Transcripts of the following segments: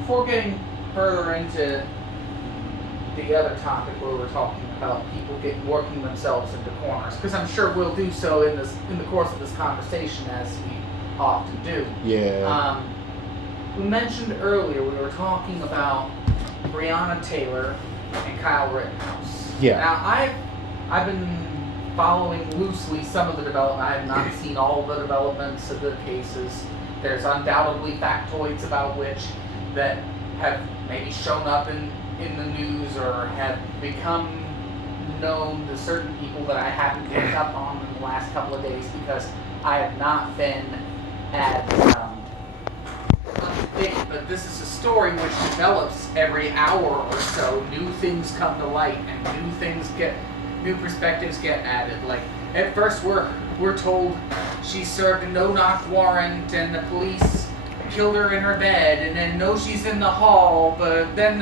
Before getting further into the other topic where we're talking about people working themselves into corners, because I'm sure we'll do so in the course of this conversation, as we often do. Yeah. We mentioned earlier we were talking about Breonna Taylor and Kyle Rittenhouse. Yeah. Now I've been following loosely some of the development. I have not seen all the developments of the cases. There's undoubtedly factoids about which that have maybe shown up in the news or have become known to certain people that I haven't picked up on in the last couple of days because I have not been as up to date. But this is a story which develops every hour or so. New things come to light and new perspectives get added. Like at first we're told she served a no-knock warrant and the police killed her in her bed, and then no, she's in the hall, but then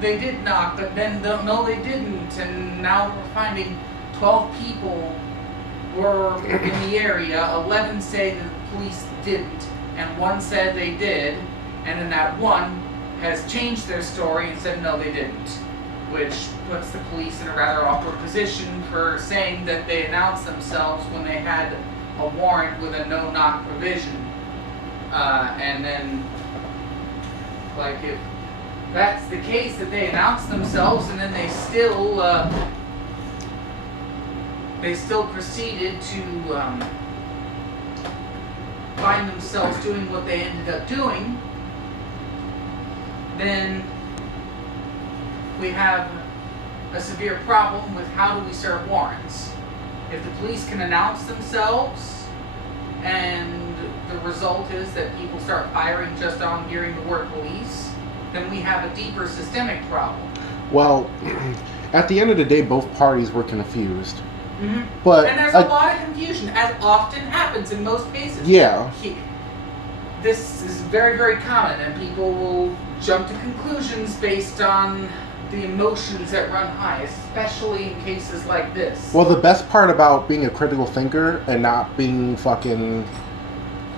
they did knock, but then no, they didn't, and now we're finding 12 people were in the area. 11 say that the police didn't, and one said they did, and then that one has changed their story and said no, they didn't, which puts the police in a rather awkward position for saying that they announced themselves when they had a warrant with a no-knock provision. And then, like, if that's the case, that they announce themselves and then they still proceeded to find themselves doing what they ended up doing, then we have a severe problem with how do we serve warrants. If the police can announce themselves and the result is that people start firing just on hearing the word police, then we have a deeper systemic problem. Well, at the end of the day, both parties were confused. Mm-hmm. But and there's a lot of confusion, as often happens in most cases. Yeah. This is very, very common, and people will jump to conclusions based on the emotions that run high, especially in cases like this. Well, the best part about being a critical thinker and not being fucking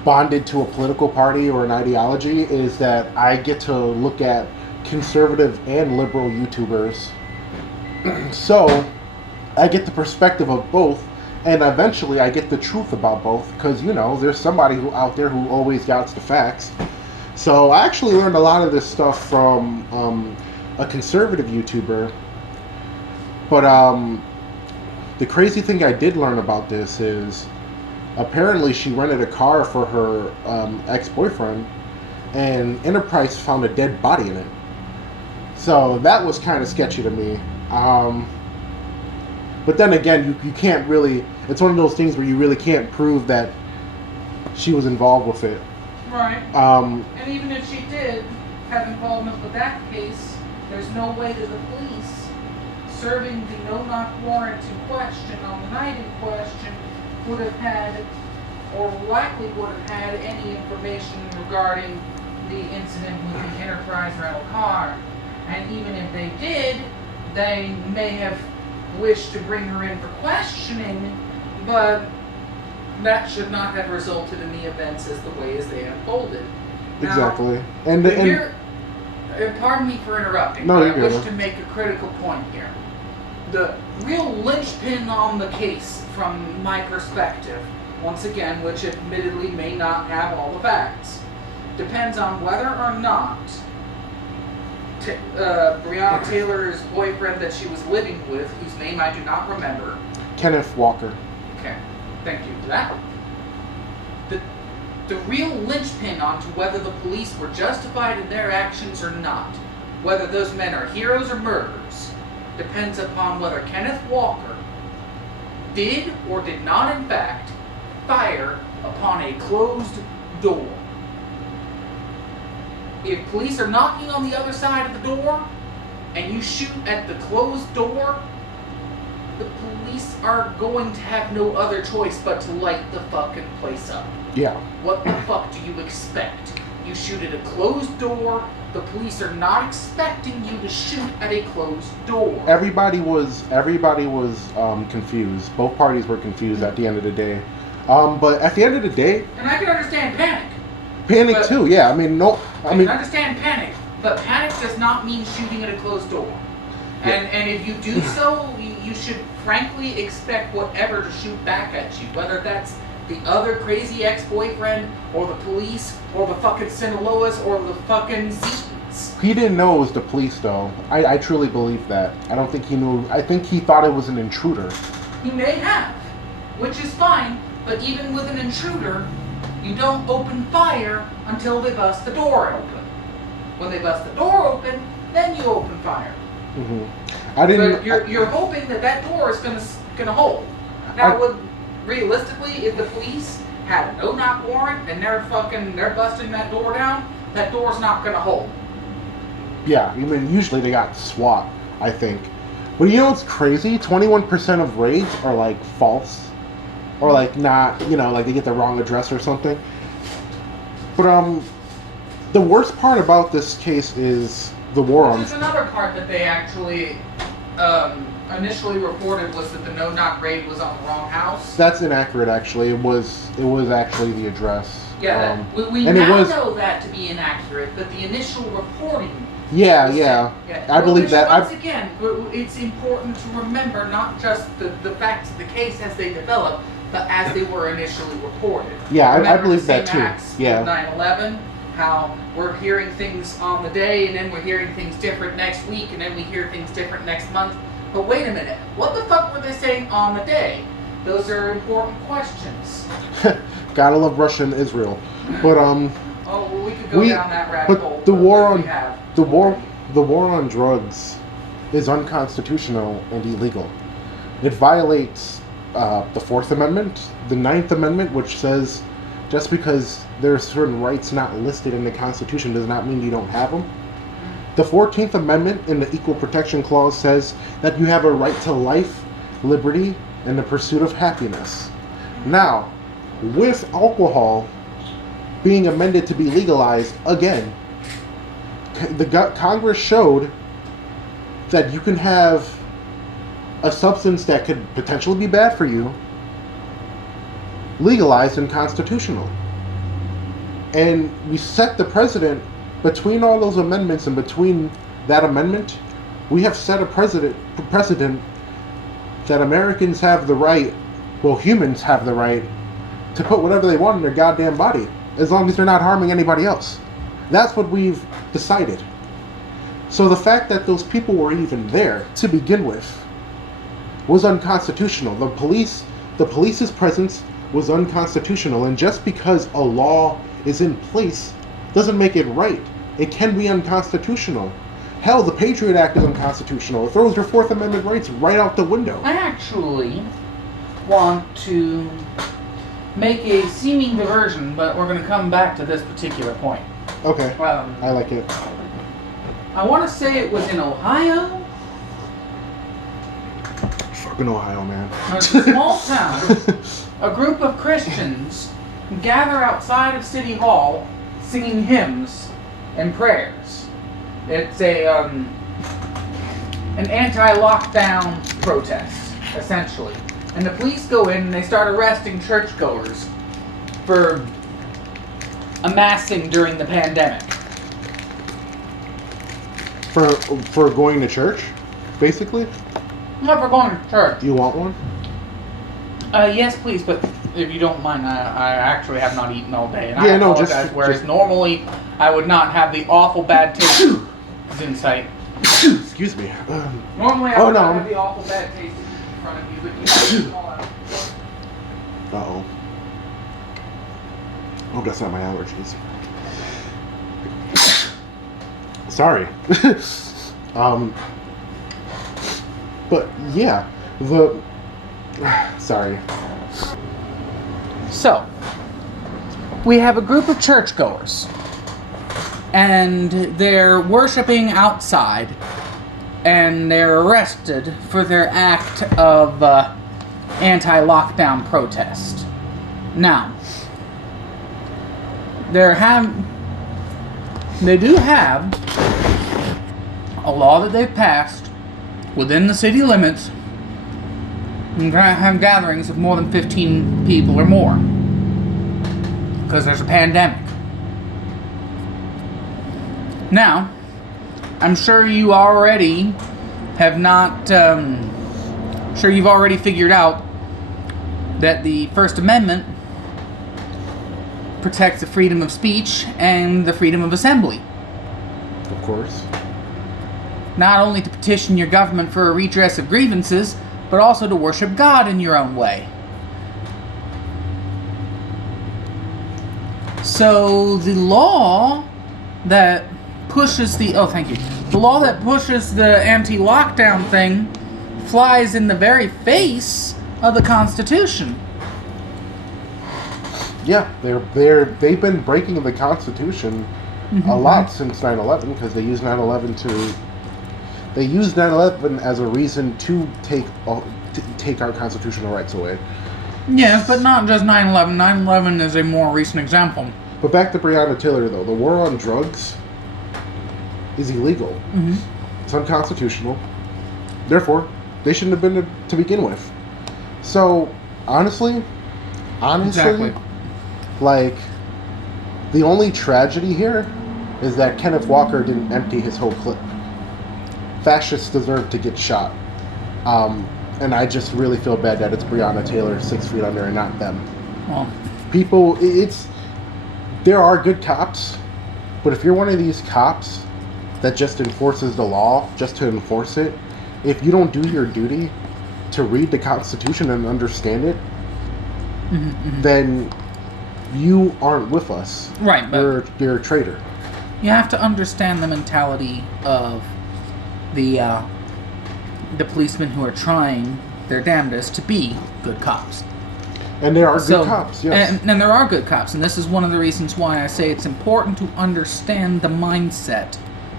bonded to a political party or an ideology is that I get to look at conservative and liberal YouTubers. So I get the perspective of both, and eventually I get the truth about both, because, you know, there's somebody out there who always gets the facts. So I actually learned a lot of this stuff from a conservative YouTuber. But the crazy thing I did learn about this is apparently she rented a car for her ex-boyfriend, and Enterprise found a dead body in it. So that was kind of sketchy to me. But then again, you can't really... It's one of those things where you really can't prove that she was involved with it. Right. And even if she did have involvement with that case, there's no way that the police serving the no-knock warrant in question on the night in question would have had, or likely would have had, any information regarding the incident with the Enterprise rental car. And even if they did, they may have wished to bring her in for questioning, but that should not have resulted in the events as the way as they unfolded. Now, exactly. And pardon me for interrupting, no, but I wish good. to make a critical point here. The real linchpin on the case, from my perspective, once again, which admittedly may not have all the facts, depends on whether or not Breonna Taylor's boyfriend that she was living with, whose name I do not remember. Kenneth Walker. Okay, thank you for that. The real linchpin onto whether the police were justified in their actions or not, whether those men are heroes or murderers, depends upon whether Kenneth Walker did or did not in fact fire upon a closed door. If police are knocking on the other side of the door and you shoot at the closed door, the police are going to have no other choice but to light the fucking place up. Yeah. What the fuck do you expect? You shoot at a closed door, the police are not expecting you to shoot at a closed door. Everybody was confused. Both parties were confused at the end of the day. But at the end of the day... And I can understand panic. Panic But- too, yeah. I mean, no. I mean, understand panic, but panic does not mean shooting at a closed door. And if you do so, you should frankly expect whatever to shoot back at you, whether that's the other crazy ex-boyfriend, or the police, or the fucking Sinaloas, or the fucking Zetans. he didn't know it was the police, though. I truly believe that. I don't think he knew. I think he thought it was an intruder. He may have, which is fine, but even with an intruder, you don't open fire until they bust the door open. When they bust the door open, then you open fire. I didn't. But you're hoping that door is gonna hold. Now, realistically, if the police had a no-knock warrant and they're busting that door down, that door's not gonna hold. Yeah, I mean, usually they got SWAT, I think. But you know what's crazy? 21% of raids are like false, or like not. Like they get the wrong address or something. But the worst part about this case is the war on. There's another part that they actually initially reported was that the no-knock raid was on the wrong house. That's inaccurate, actually. It was actually the address. Yeah, we and now it was, know that to be inaccurate, but the initial reporting. Yeah. I believe that. Once again, it's important to remember not just the facts of the case as they develop, but as they were initially reported. Yeah, I Remember believe the that same too. acts Yeah. with 9/11, how we're hearing things on the day, and then we're hearing things different next week, and then we hear things different next month. But wait a minute, what the fuck were they saying on the day? Those are important questions. Gotta love Russia and Israel, but Oh, well, we could go down that rabbit hole. But the war on we have the war on drugs is unconstitutional and illegal. It violates the Fourth Amendment, the Ninth Amendment, which says just because there are certain rights not listed in the Constitution does not mean you don't have them. The 14th Amendment in the Equal Protection Clause says that you have a right to life, liberty, and the pursuit of happiness. Now, with alcohol being amended to be legalized again, Congress showed that you can have a substance that could potentially be bad for you legalized and constitutional. And we set the precedent between all those amendments, and between that amendment, we have set a precedent that Americans have the right, well, humans have the right to put whatever they want in their goddamn body, as long as they're not harming anybody else. That's what we've decided. So the fact that those people were even there to begin with was unconstitutional. The police's presence was unconstitutional, and just because a law is in place doesn't make it right. It can be unconstitutional. Hell, the Patriot Act is unconstitutional. It throws your Fourth Amendment rights right out the window. I actually want to make a seeming diversion, but we're going to come back to this particular point. Okay, I like it. I want to say it was in Ohio. Fucking Ohio, man. It's a small town. A group of Christians gather outside of City Hall singing hymns and prayers. It's an anti-lockdown protest, essentially. And the police go in and they start arresting churchgoers for amassing during the pandemic. For going to church, basically? Not for going to church. Do you want one? Yes, please, but if you don't mind, I actually have not eaten all day. And Yeah, I no, apologize, just- whereas just- normally I would not have the awful bad taste in sight. Excuse me. Normally I Oh, would no. not have the awful bad taste in front of you, but you have to call out. Uh-oh. Oh, that's not my allergies. Sorry. But yeah, sorry. So, we have a group of churchgoers, and they're worshiping outside, and they're arrested for their act of anti-lockdown protest. Now, they do have a law that they've passed within the city limits. You can't have gatherings of more than 15 people or more, because there's a pandemic. Now, I'm sure you already have not, sure you've already figured out that the First Amendment protects the freedom of speech and the freedom of assembly. Of course. Not only to petition your government for a redress of grievances, but also to worship God in your own way. So the law that pushes the law that pushes the anti-lockdown thing flies in the very face of the Constitution. Yeah, they've been breaking the Constitution a lot since 9/11 because they used 9/11 as a reason to take our constitutional rights away. Yes, but not just 9/11. 9/11 is a more recent example. But back to Breonna Taylor, though. The war on drugs is illegal. Mm-hmm. It's unconstitutional. Therefore, they shouldn't have been to begin with. So, honestly, Exactly. like, the only tragedy here is that Kenneth Walker didn't empty his whole clip. Fascists deserve to get shot. And I just really feel bad that it's Breonna Taylor 6 feet under and not them. Well, People, there are good cops, but if you're one of these cops that just enforces the law just to enforce it, if you don't do your duty to read the Constitution and understand it, then you aren't with us. right, but You're a traitor. you have to understand the mentality of the policemen who are trying their damnedest to be good cops. And there are good cops, yes. And there are good cops, and this is one of the reasons why I say it's important to understand the mindset.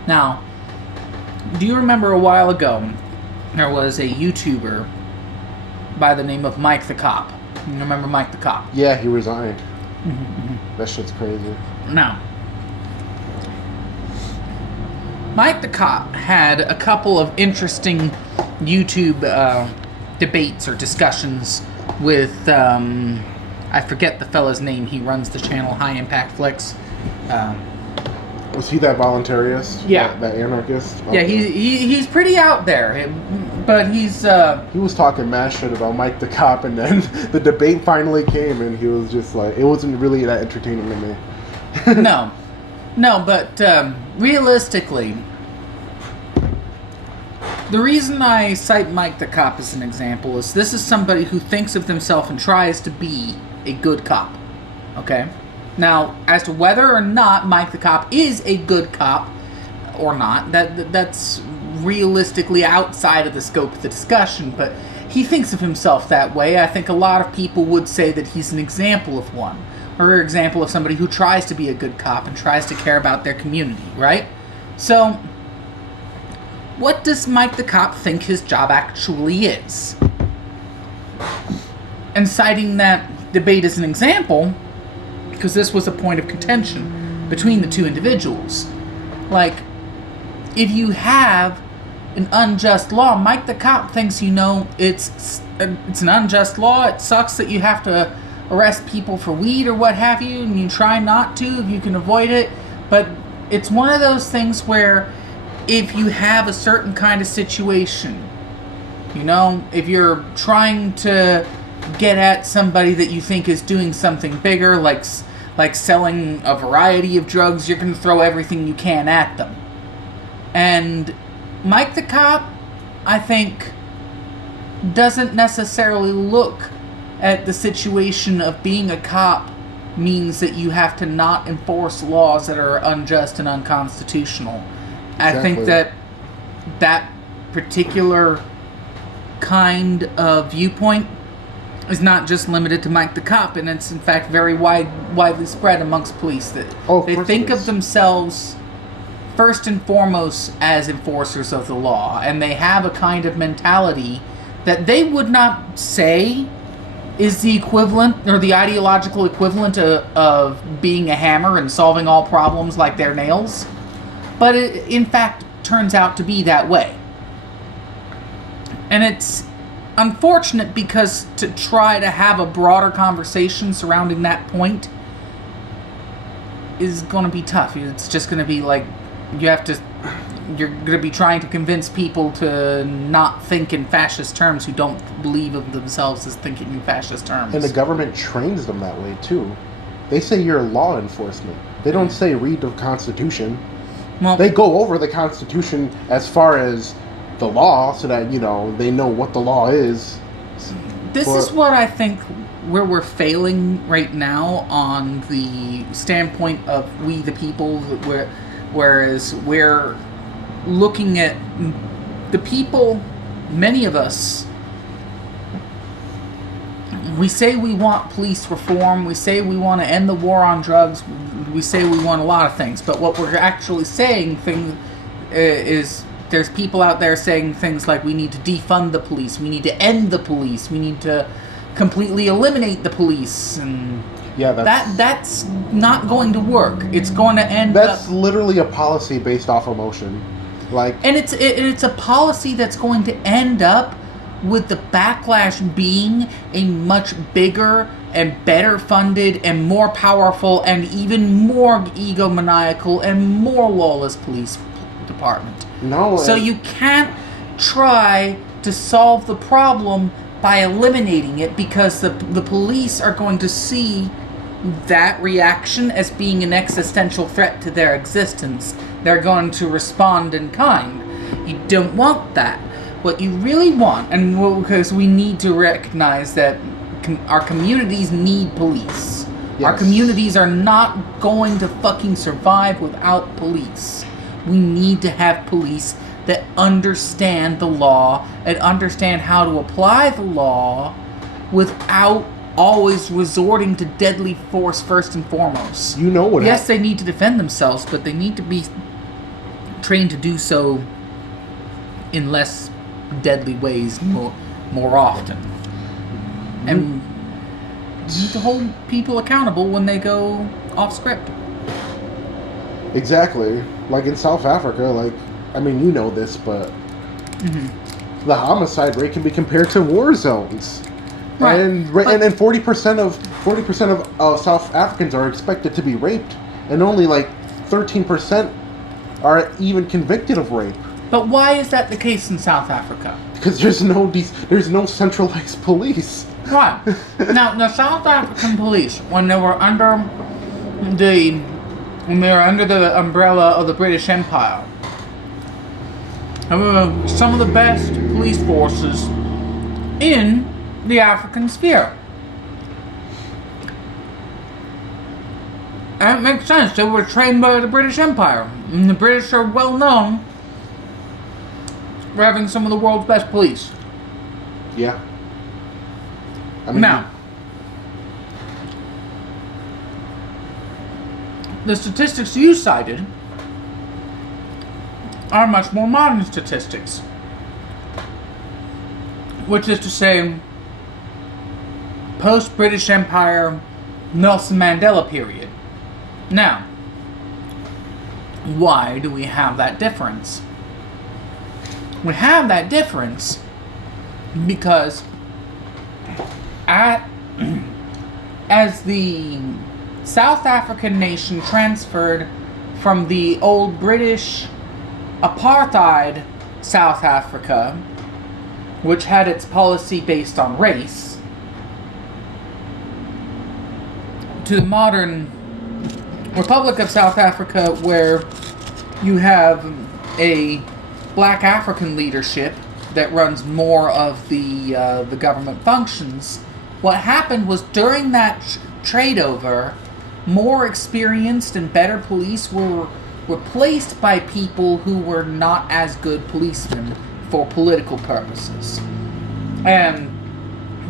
Now, do you remember a while ago, there was a YouTuber by the name of Mike the Cop? You remember Mike the Cop? Yeah, he resigned. That shit's crazy. Now, Mike the Cop had a couple of interesting YouTube debates or discussions with, I forget the fella's name. He runs the channel High Impact Flicks. Was he that voluntarist? Yeah. That anarchist? Yeah, Okay. he's pretty out there, but he's... He was talking mad shit about Mike the Cop, and then the debate finally came, and he was just like, it wasn't really that entertaining to me. No, but realistically, the reason I cite Mike the Cop as an example is this is somebody who thinks of himself and tries to be a good cop, okay? Now, as to whether or not Mike the Cop is a good cop or not, that's realistically outside of the scope of the discussion, but he thinks of himself that way. I think a lot of people would say that he's an example of one, or an example of somebody who tries to be a good cop and tries to care about their community, right? So, what does Mike the Cop think his job actually is? And citing that debate as an example, because this was a point of contention between the two individuals. Like, if you have an unjust law, Mike the Cop thinks, it's an unjust law. It sucks that you have to arrest people for weed or what have you, and you try not to if you can avoid it. But it's one of those things where if you have a certain kind of situation, if you're trying to get at somebody that you think is doing something bigger, like selling a variety of drugs, you're going to throw everything you can at them. And Mike the Cop, I think, doesn't necessarily look at the situation of being a cop means that you have to not enforce laws that are unjust and unconstitutional. Exactly. I think that particular kind of viewpoint is not just limited to Mike the Cop, and it's in fact very widely spread amongst police that they think of themselves first and foremost as enforcers of the law, and they have a kind of mentality that they would not say is the equivalent or the ideological equivalent of being a hammer and solving all problems like they're nails, but it in fact turns out to be that way. And it's unfortunate because to try to have a broader conversation surrounding that point is going to be tough. It's just going to be like you're going to be trying to convince people to not think in fascist terms who don't believe of themselves as thinking in fascist terms. And the government trains them that way too. They say you're law enforcement. They don't say read the Constitution. Well, They go over the Constitution as far as the law so that, they know what the law is. this is what I think where we're failing right now on the standpoint of we the people, whereas we're looking at the people, many of us, we say we want police reform, we say we want to end the war on drugs, we say we want a lot of things, but what we're actually saying is there's people out there saying things like we need to defund the police, we need to end the police, we need to completely eliminate the police, and Yeah, that's not going to work. It's going to end that's up... literally a policy based off emotion. And it's a policy that's going to end up with the backlash being a much bigger and better funded and more powerful and even more egomaniacal and more lawless police department. No. So you can't try to solve the problem by eliminating it, because the police are going to see that reaction as being an existential threat to their existence. They're going to respond in kind. You don't want that. What you really want, and because we need to recognize that our communities need police. Yes. Our communities are not going to fucking survive without police. We need to have police that understand the law and understand how to apply the law without always resorting to deadly force first and foremost. You know what? Yes, they need to defend themselves, but they need to be trained to do so in less deadly ways more often. And you need to hold people accountable when they go off script. Exactly. Like in South Africa, you know this, but the homicide rate can be compared to war zones. Right. And 40% of South Africans are expected to be raped, and only 13% are even convicted of rape. But why is that the case in South Africa? Because there's no centralized police. Right. Now, the South African police, when they were under the umbrella of the British Empire, were some of the best police forces in the African sphere. And it makes sense. They were trained by the British Empire. And the British are well known for having some of the world's best police. Yeah. Now, the statistics you cited are much more modern statistics. Which is to say, post-British Empire, Nelson Mandela period. Now, why do we have that difference? We have that difference because as the South African nation transferred from the old British apartheid South Africa, which had its policy based on race, to the modern Republic of South Africa, where you have a black African leadership that runs more of the government functions. What happened was during that trade over, more experienced and better police were replaced by people who were not as good policemen for political purposes. And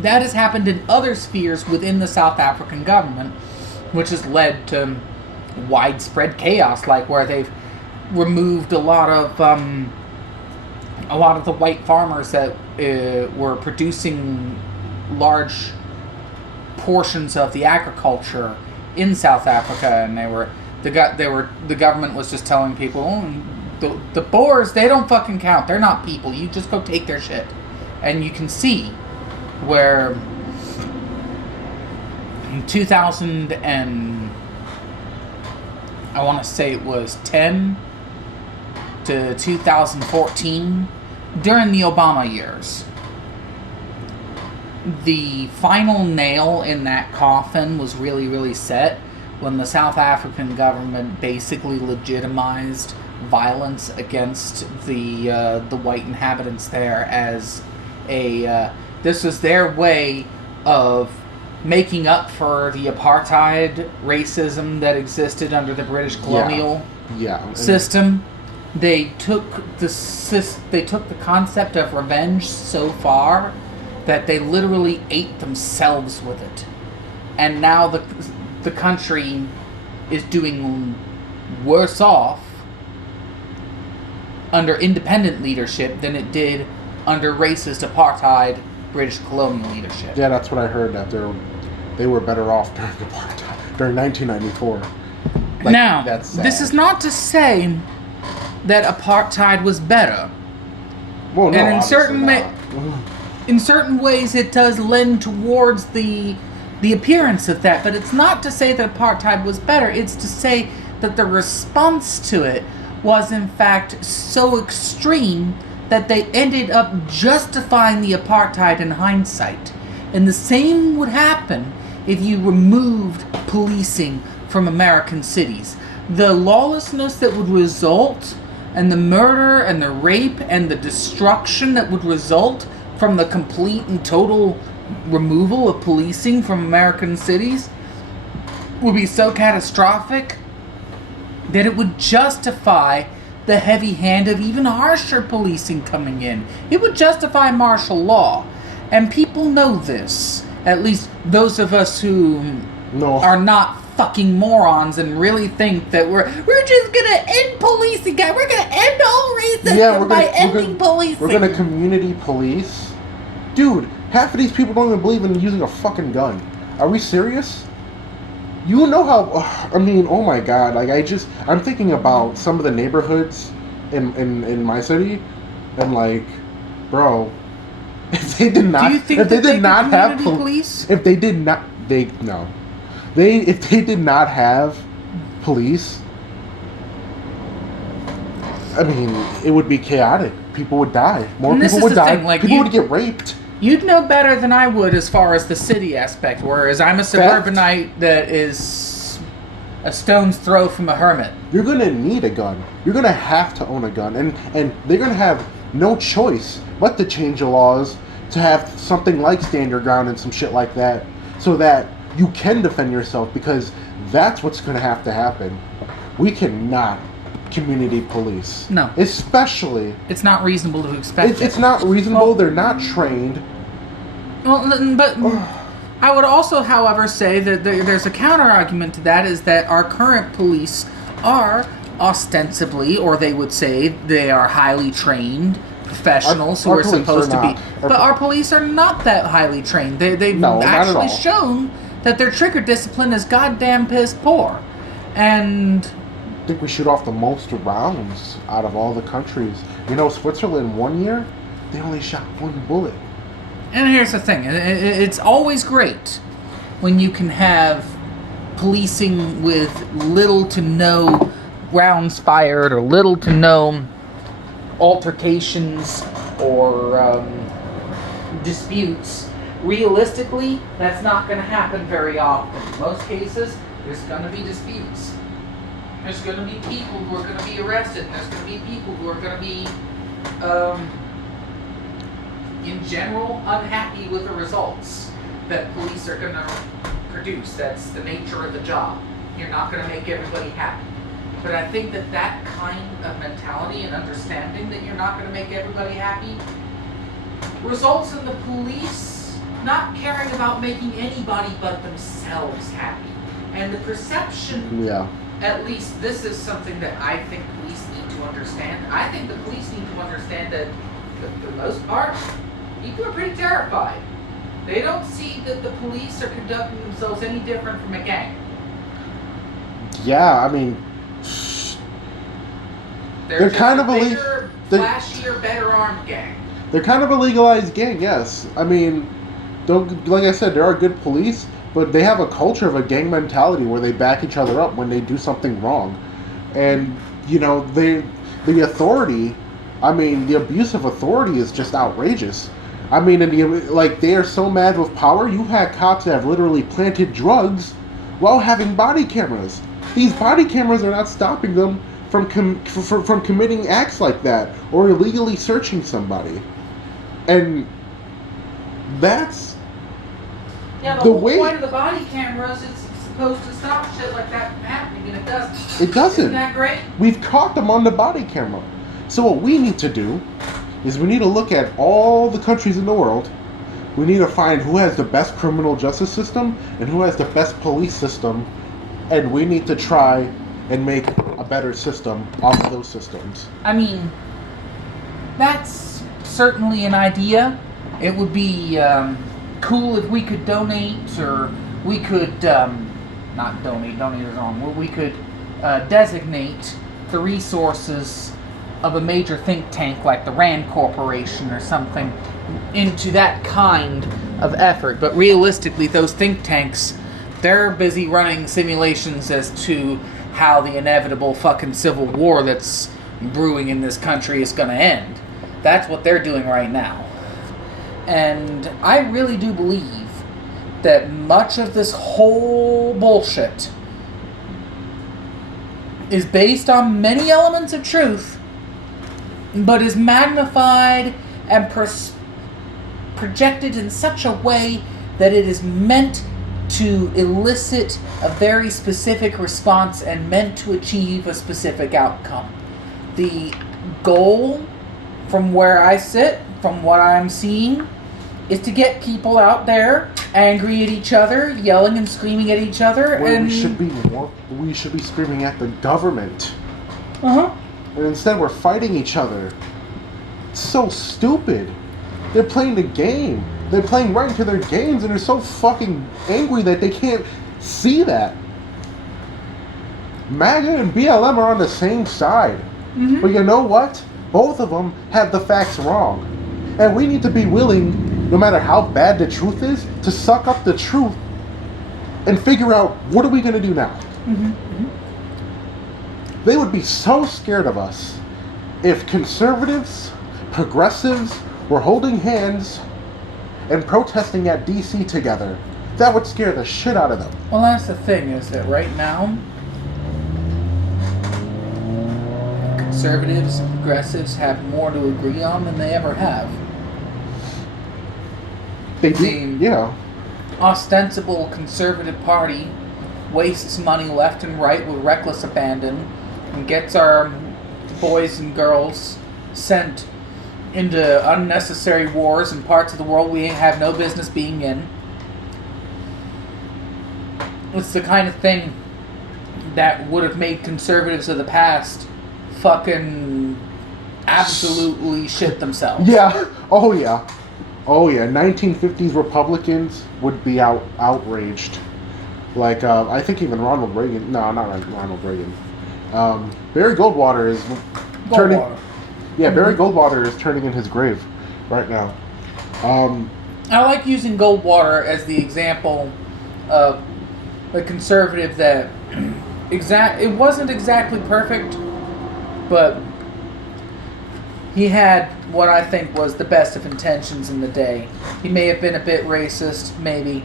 that has happened in other spheres within the South African government, which has led to widespread chaos, like where they've removed a lot of the white farmers that were producing large portions of the agriculture in South Africa, and the government was just telling people, the Boers, they don't fucking count. They're not people. You just go take their shit. And you can see where in 2000 and I want to say it was 10 to 2014, during the Obama years. The final nail in that coffin was really, really set when the South African government basically legitimized violence against the white inhabitants there as this was their way of making up for the apartheid racism that existed under the British colonial system. They took the concept of revenge so far that they literally ate themselves with it, and now the country is doing worse off under independent leadership than it did under racist apartheid British colonial leadership. Yeah, that's what I heard, that they were better off during apartheid, during 1994. Now, this is not to say that apartheid was better. Well, no, and in certain ways it does lend towards the appearance of that, but it's not to say that apartheid was better. It's to say that the response to it was in fact so extreme that they ended up justifying the apartheid in hindsight. And the same would happen if you removed policing from American cities. The lawlessness that would result, and the murder and the rape and the destruction that would result from the complete and total removal of policing from American cities would be so catastrophic that it would justify the heavy hand of even harsher policing coming in. It would justify martial law. And people know this. At least those of us who are not fucking morons and really think that we're just gonna end policing, guys. We're gonna end all racism by ending policing. We're gonna community police. Dude, half of these people don't even believe in using a fucking gun. Are we serious? You know how, I mean, oh my god, like I'm thinking about some of the neighborhoods in my city, and like, bro, if they did not, if they did not have police, if they did not, if they did not have police, I mean, it would be chaotic. People would die. More people would die. Like, people would get raped. You'd know better than I would as far as the city aspect, whereas I'm a suburbanite that is a stone's throw from a hermit. You're going to need a gun. You're going to have to own a gun. And they're going to have no choice but to change the laws to have something like stand your ground and some shit like that, so that you can defend yourself, because that's what's going to have to happen. We cannot community police. No. Especially... It's not reasonable to expect It's not reasonable. Well, they're not trained. Well, but I would also, however, say that there's a counter-argument to that, is that our current police are ostensibly, or they would say they are highly trained professionals who are supposed to be. But our police are not that highly trained. They've actually shown that their trigger discipline is goddamn piss poor. And I think we shoot off the most rounds out of all the countries. You know, Switzerland 1 year, they only shot one bullet. And here's the thing. It's always great when you can have policing with little to no rounds fired or little to no altercations or disputes. Realistically, that's not going to happen very often. In most cases, there's going to be disputes. There's going to be people who are going to be arrested. And there's going to be people who are going to be, in general, unhappy with the results that police are going to produce. That's the nature of the job. You're not going to make everybody happy. But I think that kind of mentality and understanding that you're not going to make everybody happy results in the police not caring about making anybody but themselves happy. And the perception, at least this is something that I think police need to understand. I think the police need to understand that, for the most part, people are pretty terrified. They don't see that the police are conducting themselves any different from a gang. Yeah, I mean, they're kind of a flashier, better armed gang. They're kind of a legalized gang, yes. I mean, like I said, there are good police, but they have a culture of a gang mentality where they back each other up when they do something wrong. And, you know, the authority, I mean, the abuse of authority is just outrageous. I mean, like, they are so mad with power. You had cops that have literally planted drugs while having body cameras. These body cameras are not stopping them from from committing acts like that or illegally searching somebody. And that's Yeah, the whole point of the body cameras is supposed to stop shit like that from happening, and it doesn't. It doesn't. Isn't that great? We've caught them on the body camera. So what we need to do is we need to look at all the countries in the world. We need to find who has the best criminal justice system and who has the best police system, and we need to try and make a better system off of those systems. I mean, that's certainly an idea. It would be cool if we could donate, or we could, not donate is wrong, we could designate the resources of a major think tank like the RAND Corporation or something into that kind of effort. But realistically, those think tanks, they're busy running simulations as to how the inevitable fucking civil war that's brewing in this country is going to end. That's what they're doing right now. And I really do believe that much of this whole bullshit is based on many elements of truth, but is magnified and projected in such a way that it is meant to elicit a very specific response and meant to achieve a specific outcome. The goal, from where I sit, from what I'm seeing, is to get people out there angry at each other, yelling and screaming at each other, and we should be screaming at the government. Uh-huh. And instead we're fighting each other. It's so stupid. They're playing the game. They're playing right into their games, and they're so fucking angry that they can't see that. MAGA and BLM are on the same side. Mm-hmm. But you know what? Both of them have the facts wrong. And we need to be willing, no matter how bad the truth is, to suck up the truth and figure out, what are we going to do now? Mm-hmm. Mm-hmm. They would be so scared of us if conservatives, progressives were holding hands and protesting at DC together. That would scare the shit out of them. Well, that's the thing, is that right now, conservatives and progressives have more to agree on than they ever have. They do, The yeah. ostensible conservative party wastes money left and right with reckless abandon and gets our boys and girls sent into unnecessary wars in parts of the world we have no business being in. It's the kind of thing that would have made conservatives of the past fucking absolutely shit themselves. Yeah. Oh, yeah. Oh, yeah. 1950s Republicans would be outraged. Like, I think even Ronald Reagan. No, not Ronald Reagan. Barry Goldwater is turning. Yeah, Barry Goldwater is turning in his grave right now. I like using Goldwater as the example of a conservative that it wasn't exactly perfect, but he had what I think was the best of intentions in the day. He may have been a bit racist, maybe.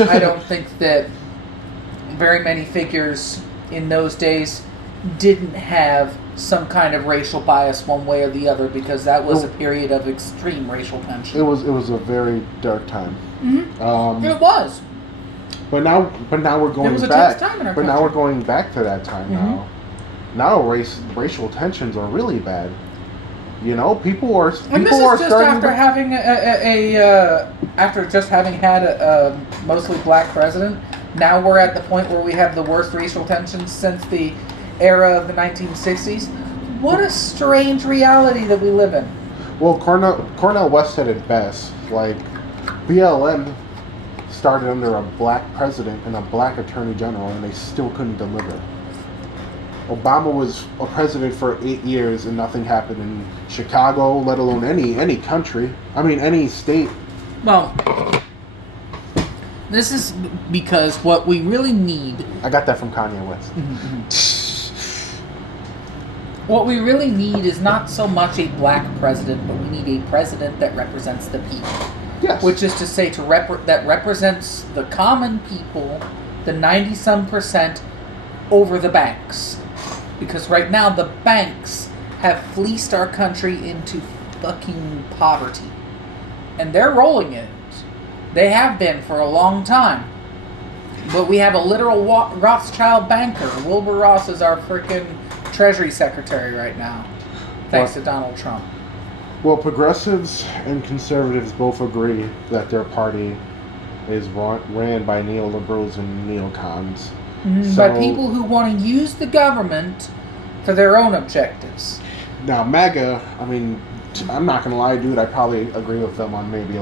I don't think that very many figures in those days didn't have some kind of racial bias one way or the other, because that was a period of extreme racial tension. It was a very dark time. Mm-hmm. It was. But now we're going back. But now we're going back to that time now. Now racial tensions are really bad. You know, people are and this is just after having after just having had a mostly black president. Now we're at the point where we have the worst racial tensions since the era of the 1960s. What a strange reality that we live in. Well, Cornel West said it best. Like, BLM started under a black president and a black attorney general, and they still couldn't deliver. Obama was a president for 8 years, and nothing happened in Chicago, let alone any country. I mean, any state. Well, this is because what we really need... I got that from Kanye West. What we really need is not so much a black president, but we need a president that represents the people. Yes. Which is to say, that represents the common people, the 90-some% over the banks. Because right now, the banks have fleeced our country into fucking poverty. And they're rolling in it. They have been for a long time. But we have a literal Rothschild banker. Wilbur Ross is our freaking Treasury Secretary right now. Thanks to Donald Trump. Well, progressives and conservatives both agree that their party is ran by neoliberals and neocons. By people who want to use the government for their own objectives. Now, MAGA, I mean, I'm not going to lie, dude, I probably agree with them on maybe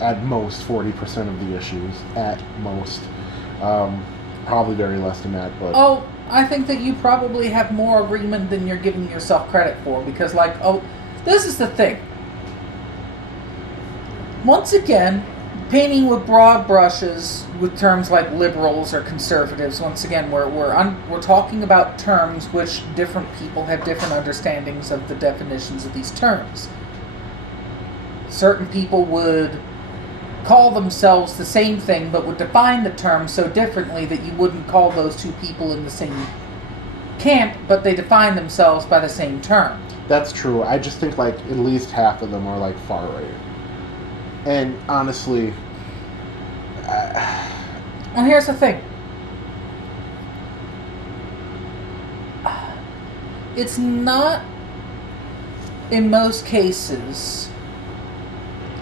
at most 40% of the issues. At most. Probably very less than that, but... Oh, I think that you probably have more agreement than you're giving yourself credit for, because, this is the thing. Once again, painting with broad brushes with terms like liberals or conservatives, once again, we're talking about terms which different people have different understandings of the definitions of these terms. Certain people would call themselves the same thing, but would define the term so differently that you wouldn't call those two people in the same camp, but they define themselves by the same term. That's true. I just think, at least half of them are, far right. And, honestly... Well, here's the thing. It's not, in most cases,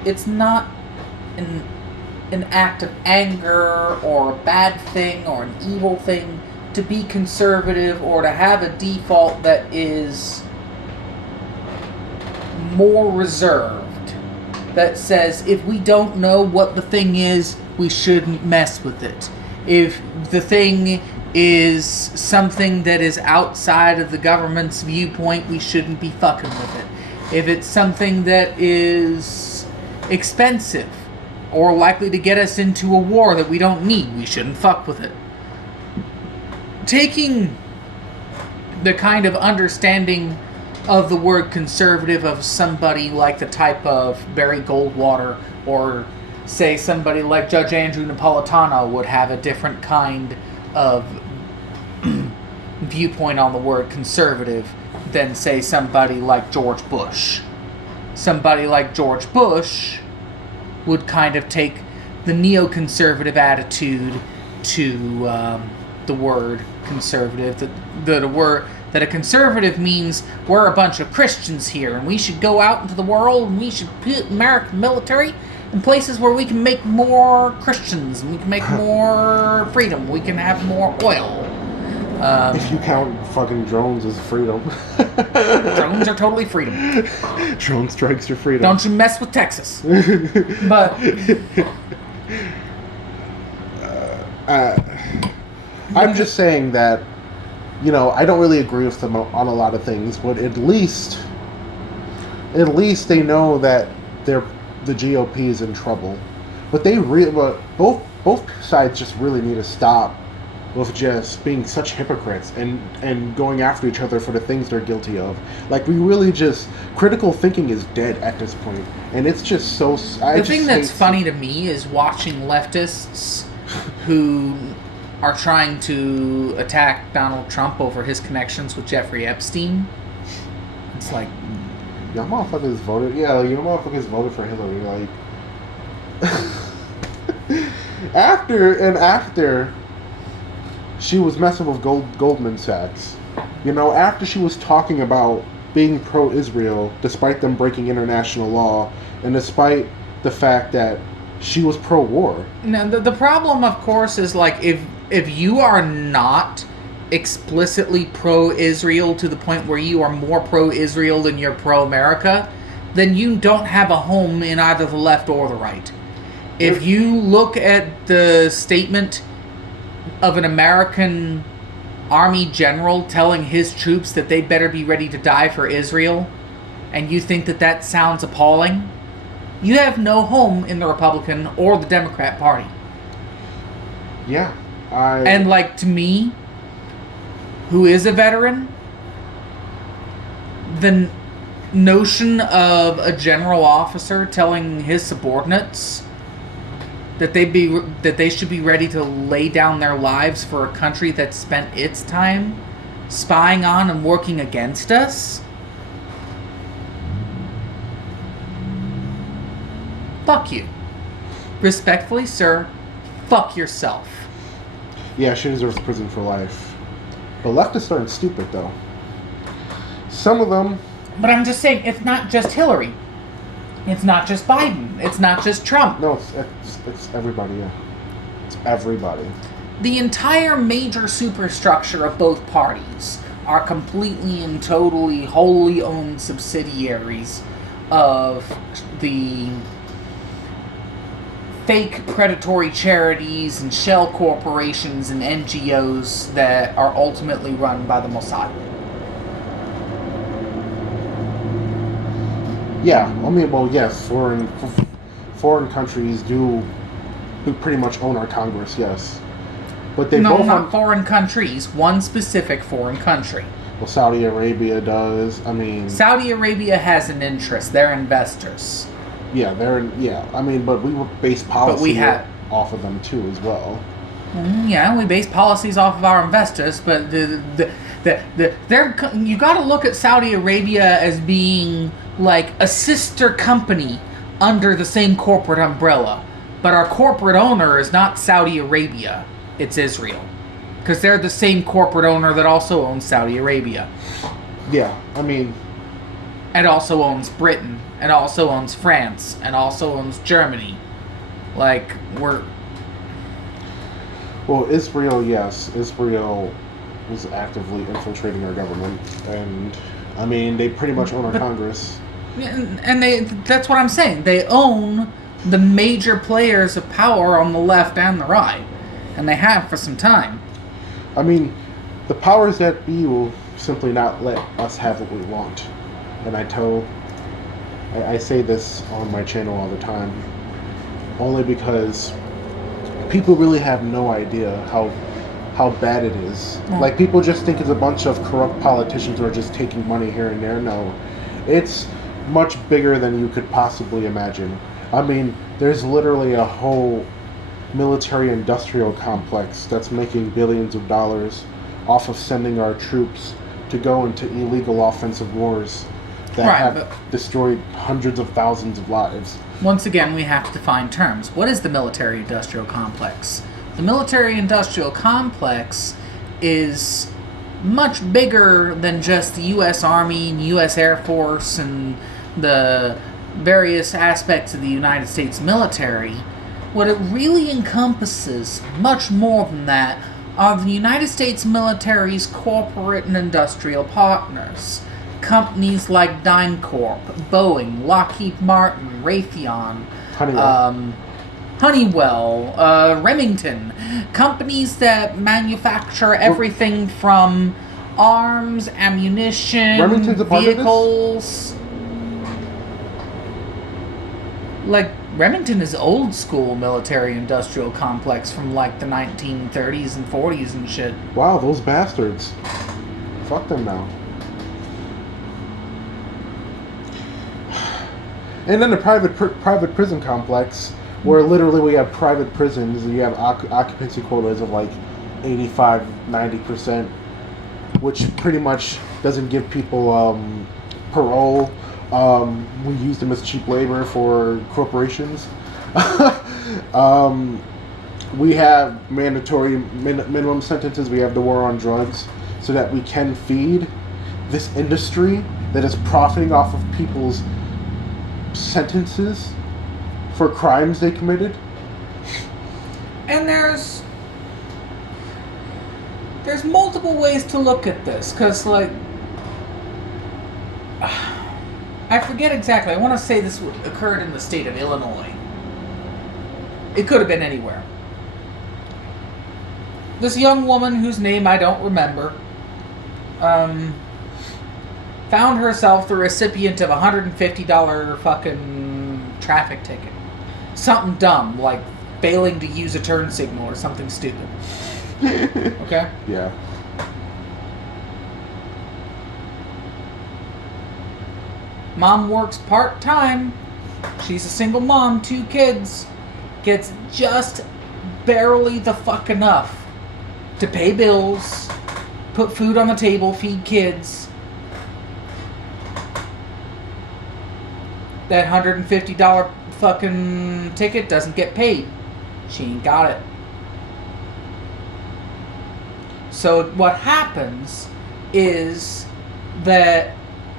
it's not an act of anger or a bad thing or an evil thing to be conservative or to have a default that is more reserved, that says if we don't know what the thing is, we shouldn't mess with it. If the thing is something that is outside of the government's viewpoint, we shouldn't be fucking with it. If it's something that is expensive or likely to get us into a war that we don't need, we shouldn't fuck with it. Taking the kind of understanding of the word conservative of somebody like the type of Barry Goldwater, or say somebody like Judge Andrew Napolitano would have a different kind of viewpoint on the word conservative than, say, somebody like George Bush. Somebody like George Bush would kind of take the neoconservative attitude to the word conservative. The word that a conservative means we're a bunch of Christians here and we should go out into the world and we should put American military in places where we can make more Christians and we can make more freedom. We can have more oil. If you count fucking drones as freedom. Drones are totally freedom. Drone strikes are freedom. Don't you mess with Texas. But I'm just saying that, I don't really agree with them on a lot of things, but at least they know that the GOP is in trouble. But both sides just really need to stop with just being such hypocrites and going after each other for the things they're guilty of. We really just... Critical thinking is dead at this point. And it's just so... The thing that's funny to me is watching leftists who are trying to attack Donald Trump over his connections with Jeffrey Epstein. It's like... Y'all motherfuckers voted... Yeah, you motherfuckers voted for Hillary. After she was messing with Goldman Sachs. After she was talking about being pro-Israel, despite them breaking international law, and despite the fact that she was pro-war. Now, the problem, of course, is if you are not explicitly pro-Israel to the point where you are more pro-Israel than you're pro-America, then you don't have a home in either the left or the right. If you look at the statement of an American army general telling his troops that they better be ready to die for Israel, and you think that sounds appalling, you have no home in the Republican or the Democrat Party. Yeah. And to me, who is a veteran, the notion of a general officer telling his subordinates that they should be ready to lay down their lives for a country that spent its time spying on and working against us? Fuck you. Respectfully, sir, fuck yourself. Yeah, she deserves prison for life. The leftists aren't stupid, though. Some of them... But I'm just saying, it's not just Hillary. It's not just Biden. It's not just Trump. No, it's everybody, yeah. It's everybody. The entire major superstructure of both parties are completely and totally wholly owned subsidiaries of the fake predatory charities and shell corporations and NGOs that are ultimately run by the Mossad. Yeah, I mean, well, yes, foreign countries do pretty much own our Congress, yes. But they No, both not foreign countries. One specific foreign country. Well, Saudi Arabia does. I mean, Saudi Arabia has an interest. They're investors. yeah, I mean, but we base policy off of them too, as well. Yeah, we base policies off of our investors, but you got to look at Saudi Arabia as being like a sister company under the same corporate umbrella. But our corporate owner is not Saudi Arabia, it's Israel. Because they're the same corporate owner that also owns Saudi Arabia. Yeah, I mean... And also owns Britain, and also owns France, and also owns Germany. Like, we're... Well, Israel, yes. Israel was actively infiltrating our government. And, I mean, they pretty much own our Congress. And that's what I'm saying. They own the major players of power on the left and the right. And they have for some time. I mean, the powers that be will simply not let us have what we want. And I say this on my channel all the time. Only because people really have no idea how bad it is. Yeah. Like, people just think it's a bunch of corrupt politicians who are just taking money here and there. No. It's much bigger than you could possibly imagine. I mean, there's literally a whole military-industrial complex that's making billions of dollars off of sending our troops to go into illegal offensive wars that have destroyed hundreds of thousands of lives. Once again, we have to define terms. What is the military-industrial complex? The military-industrial complex is much bigger than just the U.S. Army and U.S. Air Force and the various aspects of the United States military. What it really encompasses, much more than that, are the United States military's corporate and industrial partners. Companies like DynCorp, Boeing, Lockheed Martin, Raytheon, Honeywell, Remington. Companies that manufacture everything from arms, ammunition, Remington's a part vehicles. Like, Remington is old school military-industrial complex from, like, the 1930s and 40s and shit. Wow, those bastards. Fuck them now. And then the private prison complex, where literally we have private prisons, and you have occupancy quotas of, like, 85, 90%, which pretty much doesn't give people parole. We use them as cheap labor for corporations. We have mandatory minimum sentences. We have the war on drugs so that we can feed this industry that is profiting off of people's sentences for crimes they committed. And there's multiple ways to look at this, because, like, I forget exactly. I want to say this occurred in the state of Illinois. It could have been anywhere. This young woman, whose name I don't remember, found herself the recipient of a $150 fucking traffic ticket. Something dumb, like failing to use a turn signal or something stupid. Okay? Yeah. Mom works part-time. She's a single mom, 2 kids. Gets just barely the fuck enough to pay bills, put food on the table, feed kids. That $150 fucking ticket doesn't get paid. She ain't got it. So what happens is that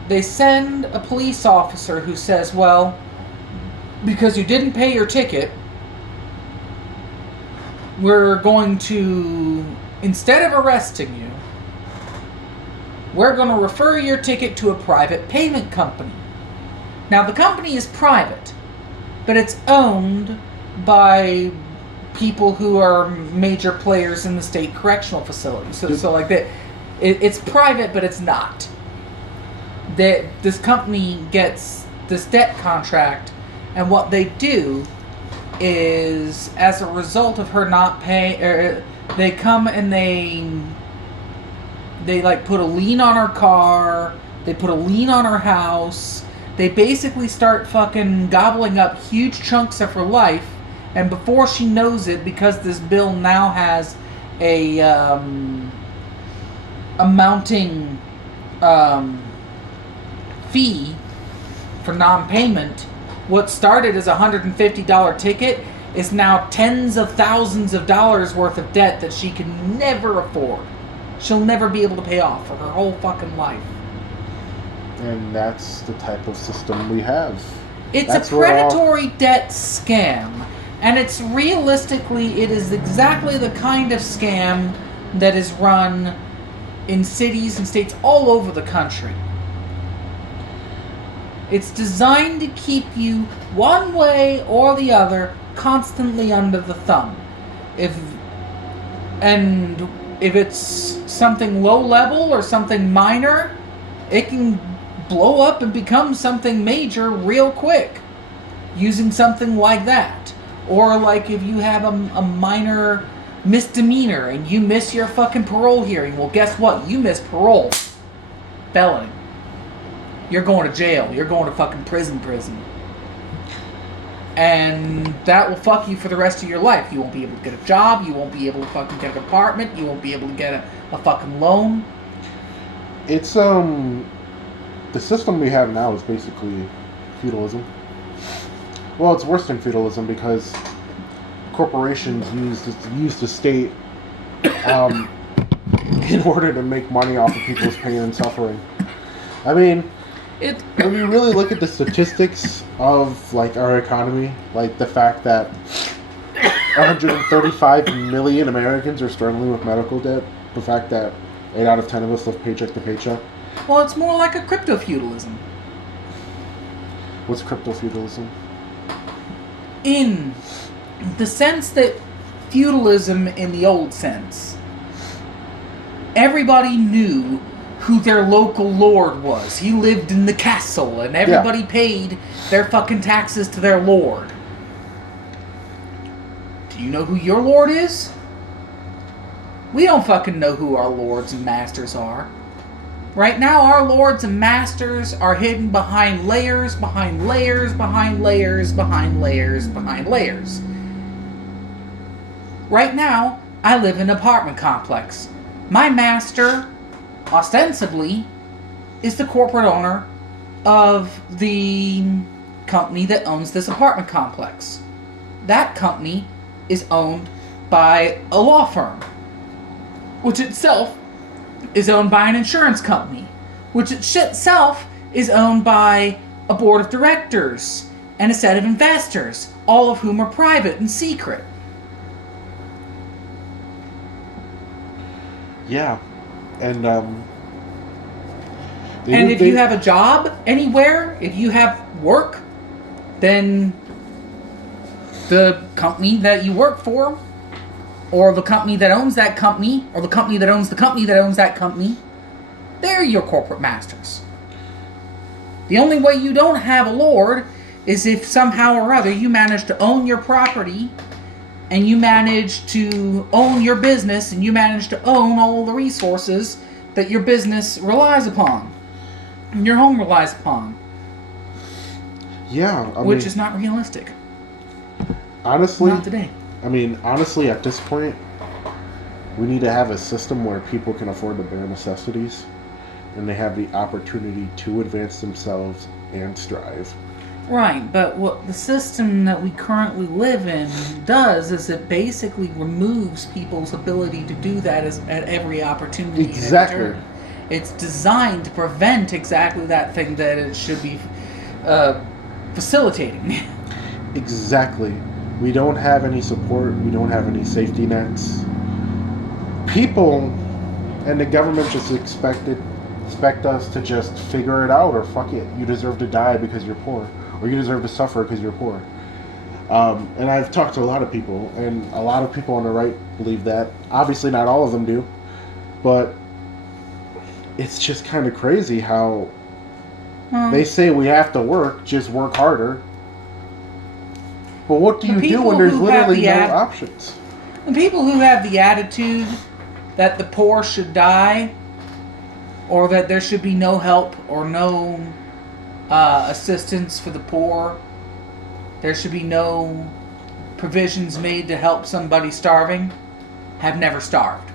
they send a police officer who says, well, because you didn't pay your ticket, we're going to, instead of arresting you, we're going to refer your ticket to a private payment company. Now, the company is private, but it's owned by people who are major players in the state correctional facility. So like that, it's private, but it's not. This company gets this debt contract, and what they do is, as a result of her not paying, they come and they like put a lien on her car, they put a lien on her house, they basically start fucking gobbling up huge chunks of her life, and before she knows it, because this bill now has a mounting fee for non-payment, what started as a $150 ticket is now tens of thousands of dollars worth of debt that she can never afford. She'll never be able to pay off for her whole fucking life. And that's the type of system we have. It's a predatory debt scam. And it's realistically, it is exactly the kind of scam that is run in cities and states all over the country. It's designed to keep you one way or the other constantly under the thumb. If it's something low level or something minor, it can blow up and become something major real quick using something like that. Or like if you have a minor misdemeanor and you miss your fucking parole hearing, well, guess what? You miss parole. Felony. You're going to jail. You're going to fucking prison. And that will fuck you for the rest of your life. You won't be able to get a job. You won't be able to fucking get an apartment. You won't be able to get a fucking loan. It's, the system we have now is basically feudalism. Well, it's worse than feudalism because corporations use the state in order to make money off of people's pain and suffering. I mean, when you really look at the statistics of like our economy, like the fact that 135 million Americans are struggling with medical debt, the fact that 8 out of 10 of us live paycheck to paycheck. Well, it's more like a crypto-feudalism. What's crypto-feudalism? In the sense that feudalism in the old sense, everybody knew who their local lord was. He lived in the castle, and everybody paid their fucking taxes to their lord. Do you know who your lord is? We don't fucking know who our lords and masters are. Right now, our lords and masters are hidden behind layers, behind layers, behind layers, behind layers, behind layers. Right now, I live in an apartment complex. My master, ostensibly, is the corporate owner of the company that owns this apartment complex. That company is owned by a law firm, which itself is owned by an insurance company, which itself is owned by a board of directors and a set of investors, all of whom are private and secret. Yeah, and if you have a job anywhere, if you have work, then the company that you work for, or the company that owns that company, or the company that owns the company that owns that company, they're your corporate masters. The only way you don't have a lord is if somehow or other you manage to own your property, and you manage to own your business, and you manage to own all the resources that your business relies upon, and your home relies upon. Yeah, which is not realistic. honestly, Not today. honestly, at this point, we need to have a system where people can afford the bare necessities, and they have the opportunity to advance themselves and strive. Right, but what the system that we currently live in does is it basically removes people's ability to do that at every opportunity. and every Exactly. turn. It's designed to prevent exactly that thing that it should be facilitating. Exactly. We don't have any support. We don't have any safety nets. People and the government just expect us to just figure it out, or fuck it, you deserve to die because you're poor, or you deserve to suffer because you're poor. And I've talked to a lot of people, and a lot of people on the right believe that. Obviously, not all of them do, but it's just kind of crazy how they say we have to work, just work harder. But what do The you do people when there's who have literally the no ad- options? The people who have the attitude that the poor should die, or that there should be no help or no assistance for the poor, there should be no provisions made to help somebody starving, have never starved.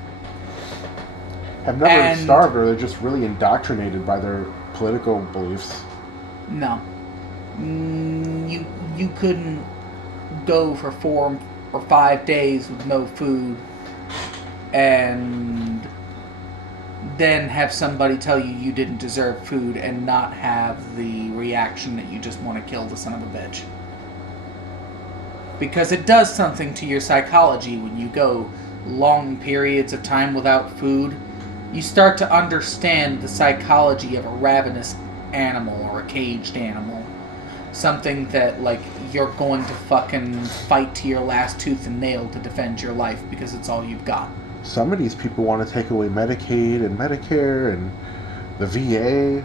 Have never And- starved, or they're just really indoctrinated by their political beliefs. No. You couldn't go for 4 or 5 days with no food and then have somebody tell you you didn't deserve food and not have the reaction that you just want to kill the son of a bitch. Because it does something to your psychology when you go long periods of time without food. You start to understand the psychology of a ravenous animal or a caged animal. Something that, like, you're going to fucking fight to your last tooth and nail to defend your life because it's all you've got. Some of these people want to take away Medicaid and Medicare and the VA.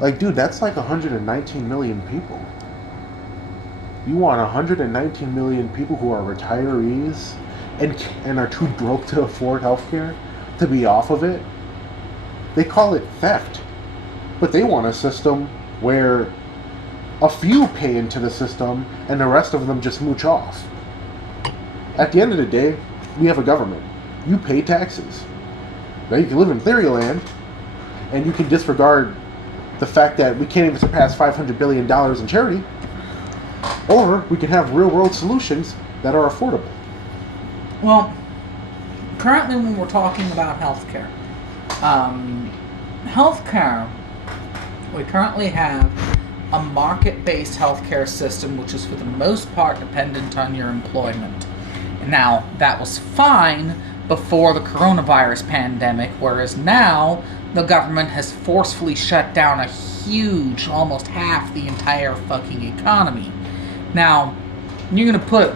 Like, dude, that's like 119 million people. You want 119 million people who are retirees and are too broke to afford healthcare to be off of it? They call it theft. But they want a system where a few pay into the system and the rest of them just mooch off. At the end of the day, we have a government. You pay taxes. Now you can live in theory land, and you can disregard the fact that we can't even surpass $500 billion in charity, or we can have real world solutions that are affordable. Well, currently when we're talking about healthcare, we currently have a market-based healthcare system which is for the most part dependent on your employment. Now, that was fine before the coronavirus pandemic, whereas now the government has forcefully shut down a huge, almost half the entire fucking economy. Now, you're going to put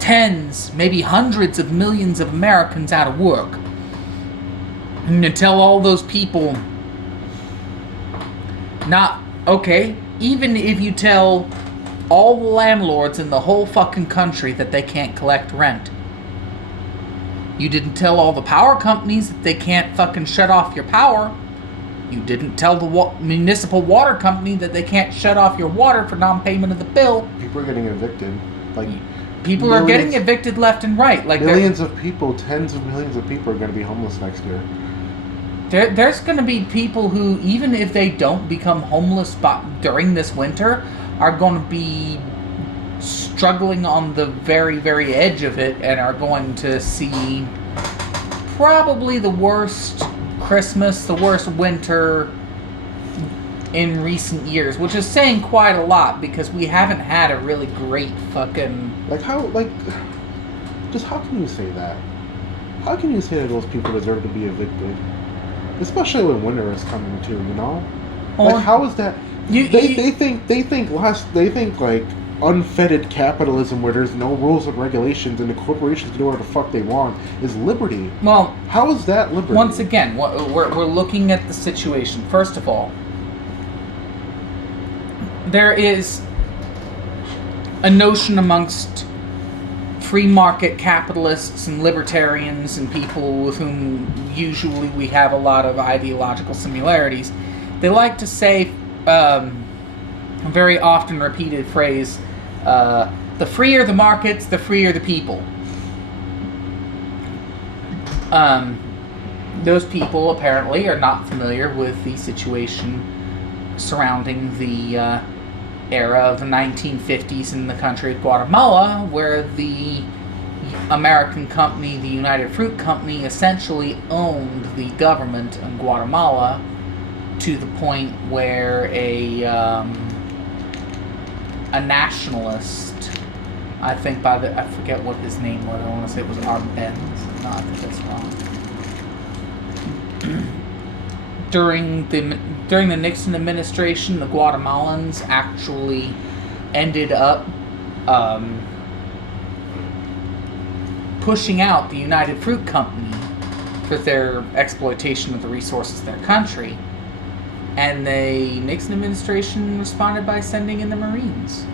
tens, maybe hundreds of millions of Americans out of work. And you tell all those people, even if you tell all the landlords in the whole fucking country that they can't collect rent. You didn't tell all the power companies that they can't fucking shut off your power. You didn't tell the municipal water company that they can't shut off your water for non-payment of the bill. People are getting evicted. Like, people are getting evicted left and right. Like millions of people, tens of millions of people are going to be homeless next year. There's going to be people who, even if they don't become homeless during this winter, are going to be struggling on the very, very edge of it and are going to see probably the worst Christmas, the worst winter in recent years, which is saying quite a lot because we haven't had a really great fucking... How can you say that? How can you say that those people deserve to be evicted? Especially when winter is coming too, you know? Or, how is that? They think like unfettered capitalism where there's no rules and regulations and the corporations can do whatever the fuck they want is liberty. Well, how is that liberty? Once again, we're looking at the situation. First of all, there is a notion amongst free market capitalists and libertarians and people with whom usually we have a lot of ideological similarities. They like to say a very often repeated phrase, the freer the markets, the freer the people. Those people apparently are not familiar with the situation surrounding the era of the 1950s in the country of Guatemala, where the American company, the United Fruit Company, essentially owned the government in Guatemala to the point where a nationalist, I think I forget what his name was, I want to say it was Arbenz. No, I think that's wrong. During the Nixon administration, the Guatemalans actually ended up pushing out the United Fruit Company for their exploitation of the resources of their country. And the Nixon administration responded by sending in the Marines.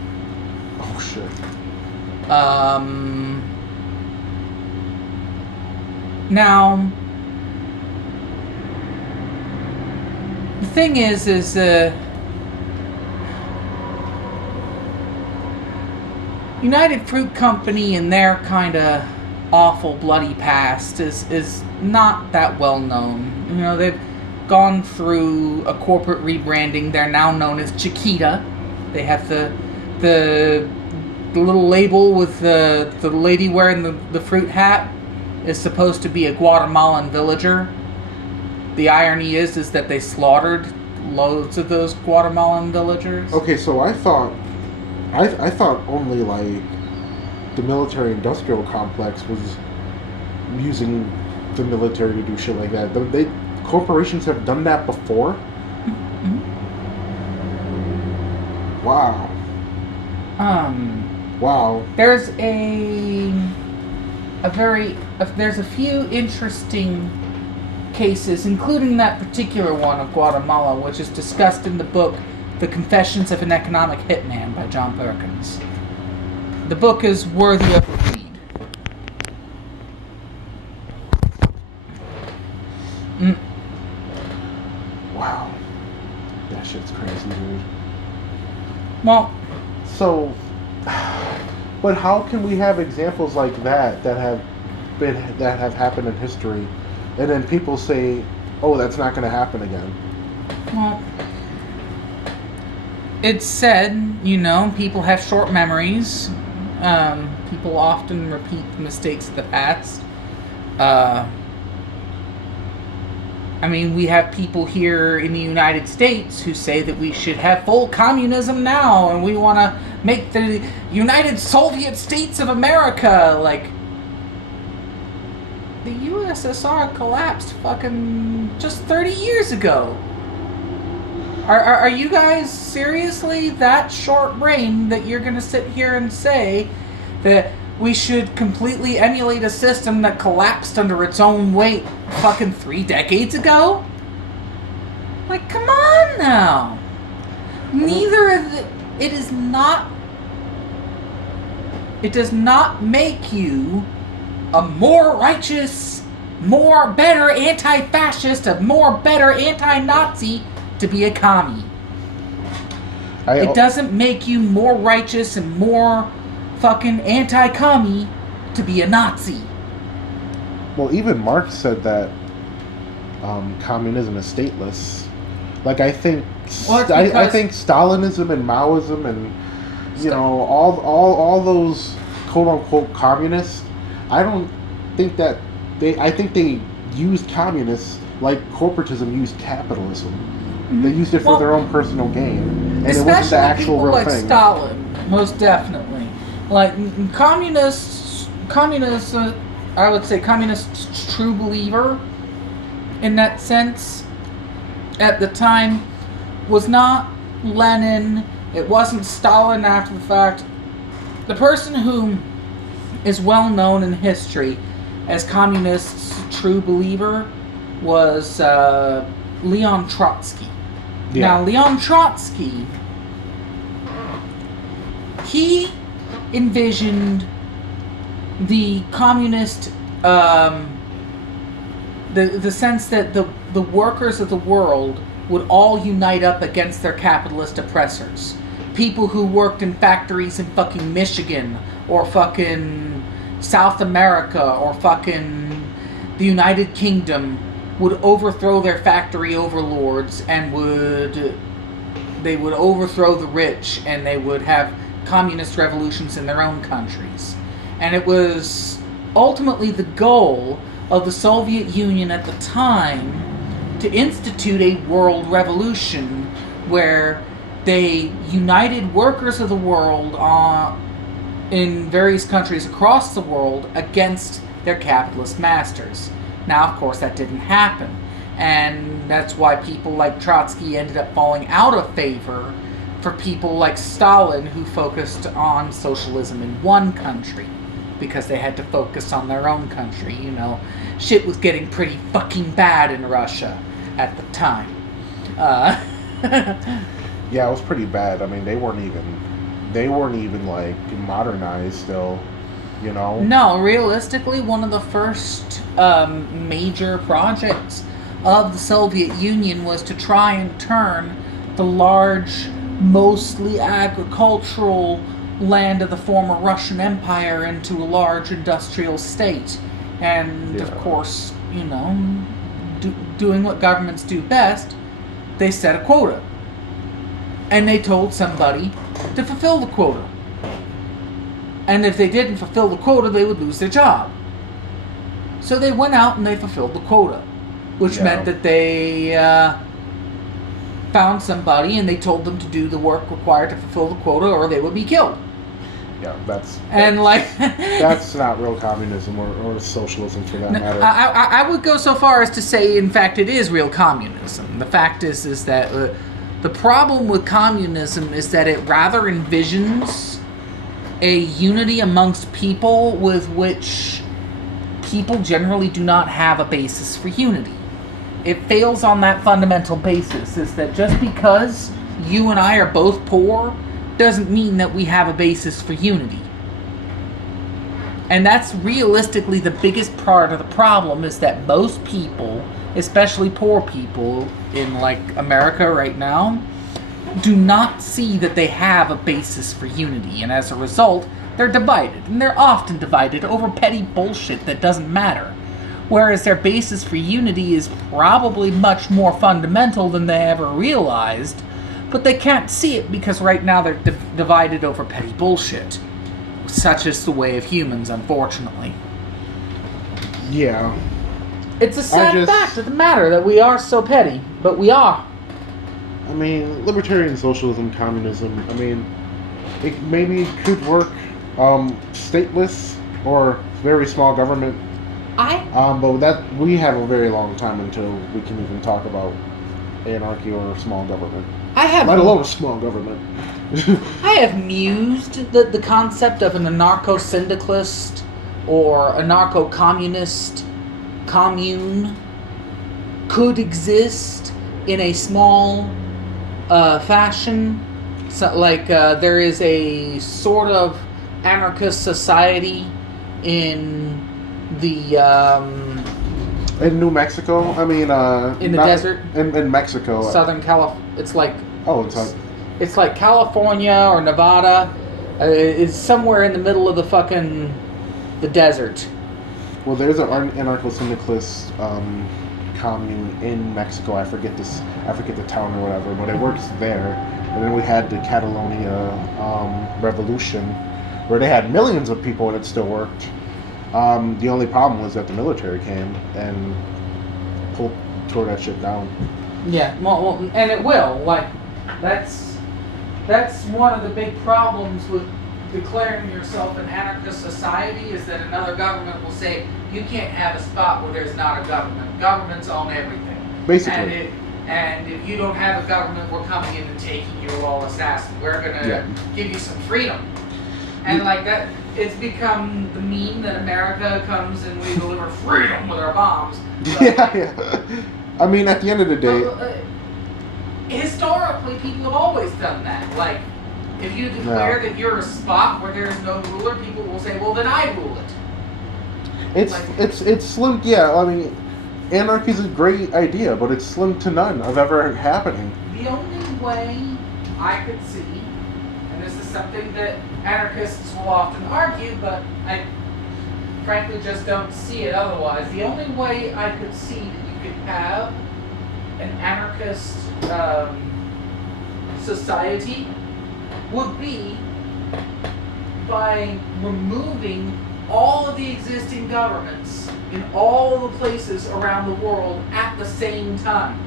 Oh, shit. Now, the thing is United Fruit Company and their kind of awful bloody past is not that well known. You know, they've gone through a corporate rebranding. They're now known as Chiquita. They have the little label with the lady wearing the fruit hat is supposed to be a Guatemalan villager. The irony is that they slaughtered loads of those Guatemalan villagers. Okay, so I thought only like the military-industrial complex was using the military to do shit like that. Corporations have done that before. Mm-hmm. Wow. Wow. There's there's a few interesting cases, including that particular one of Guatemala, which is discussed in the book The Confessions of an Economic Hitman by John Perkins. The book is worthy of a read. Wow. That shit's crazy, dude. Well, so, but how can we have examples like that have happened in history, and then people say, "Oh, that's not going to happen again"? Well, it's said, people have short memories. People often repeat the mistakes of the past. We have people here in the United States who say that we should have full communism now, and we want to make the United Soviet States of America. Like, the USSR collapsed fucking just 30 years ago. Are you guys seriously that short-brained that you're going to sit here and say that we should completely emulate a system that collapsed under its own weight fucking 3 decades ago? Like, come on now. It does not make you a more righteous, more better anti-fascist, a more better anti-Nazi to be a commie. It doesn't make you more righteous and more fucking anti-commie to be a Nazi. Well, even Marx said that communism is stateless. Like, I think I think Stalinism and Maoism and all those quote unquote communists, I don't think that I think they used communists like corporatism used capitalism. Mm-hmm. They used it for their own personal gain, and it wasn't the actual real like thing. Stalin, most definitely. Like communists, I would say communists' true believer in that sense at the time was not Lenin, it wasn't Stalin after the fact. The person who is well known in history as communists' true believer was Leon Trotsky. Yeah. Now, Leon Trotsky, he envisioned the communist, the sense that the workers of the world would all unite up against their capitalist oppressors. people who worked in factories in fucking Michigan or fucking South America or fucking the United Kingdom would overthrow their factory overlords and they would overthrow the rich, and they would have communist revolutions in their own countries. And it was ultimately the goal of the Soviet Union at the time to institute a world revolution where they united workers of the world in various countries across the world against their capitalist masters. Now, of course, that didn't happen. And that's why people like Trotsky ended up falling out of favor for people like Stalin, who focused on socialism in one country, because they had to focus on their own country. You know, shit was getting pretty fucking bad in Russia at the time. Yeah, it was pretty bad. I mean, they weren't even like modernized still, you know? No, realistically, one of the first major projects of the Soviet Union was to try and turn the large, mostly agricultural land of the former Russian Empire into a large industrial state. And, of course, you know, doing what governments do best, they set a quota. And they told somebody to fulfill the quota. And if they didn't fulfill the quota, they would lose their job. So they went out and they fulfilled the quota, which meant that they found somebody and they told them to do the work required to fulfill the quota, or they would be killed. Yeah, that's not real communism or socialism for that matter. I would go so far as to say, in fact, it is real communism. The fact is that the problem with communism is that it rather envisions a unity amongst people with which people generally do not have a basis for unity. It fails on that fundamental basis, is that just because you and I are both poor doesn't mean that we have a basis for unity. And that's realistically the biggest part of the problem, is that most people, especially poor people in like America right now, do not see that they have a basis for unity, and as a result, they're divided, and they're often divided over petty bullshit that doesn't matter. Whereas their basis for unity is probably much more fundamental than they ever realized, but they can't see it because right now they're divided over petty bullshit. Such is the way of humans, unfortunately. Yeah. It's a sad fact of the matter that we are so petty, but we are. I mean, libertarian socialism, communism, I mean, it maybe could work stateless or very small government. But that we have a very long time until we can even talk about anarchy or small government. Let alone a small government. I have mused that the concept of an anarcho-syndicalist or anarcho-communist commune could exist in a small fashion. So, like, there is a sort of anarchist society in the in New Mexico. I mean, in the desert in Mexico, Southern California. It's like it's like California or Nevada. It's somewhere in the middle of the desert. Well, there's an anarcho-syndicalist commune in Mexico. I forget the town or whatever, but it works there. And then we had the Catalonia revolution, where they had millions of people and it still worked. The only problem was that the military came and tore that shit down. Yeah, well, and it will. Like, that's one of the big problems with declaring yourself an anarchist society, is that another government will say, you can't have a spot where there's not a government. Governments own everything. Basically. And if you don't have a government, we're coming in and taking you, all assassin. We're going to give you some freedom. And like that, it's become the meme that America comes and we deliver freedom with our bombs. But, yeah. I mean, at the end of the day... historically, people have always done that. Like, if you declare that you're a spot where there's no ruler, people will say, well, then I rule it. It's slim, yeah, I mean, anarchy is a great idea, but it's slim to none of ever happening. The only way I could see something that anarchists will often argue, but I frankly just don't see it otherwise. The only way I could see that you could have an anarchist society would be by removing all of the existing governments in all the places around the world at the same time.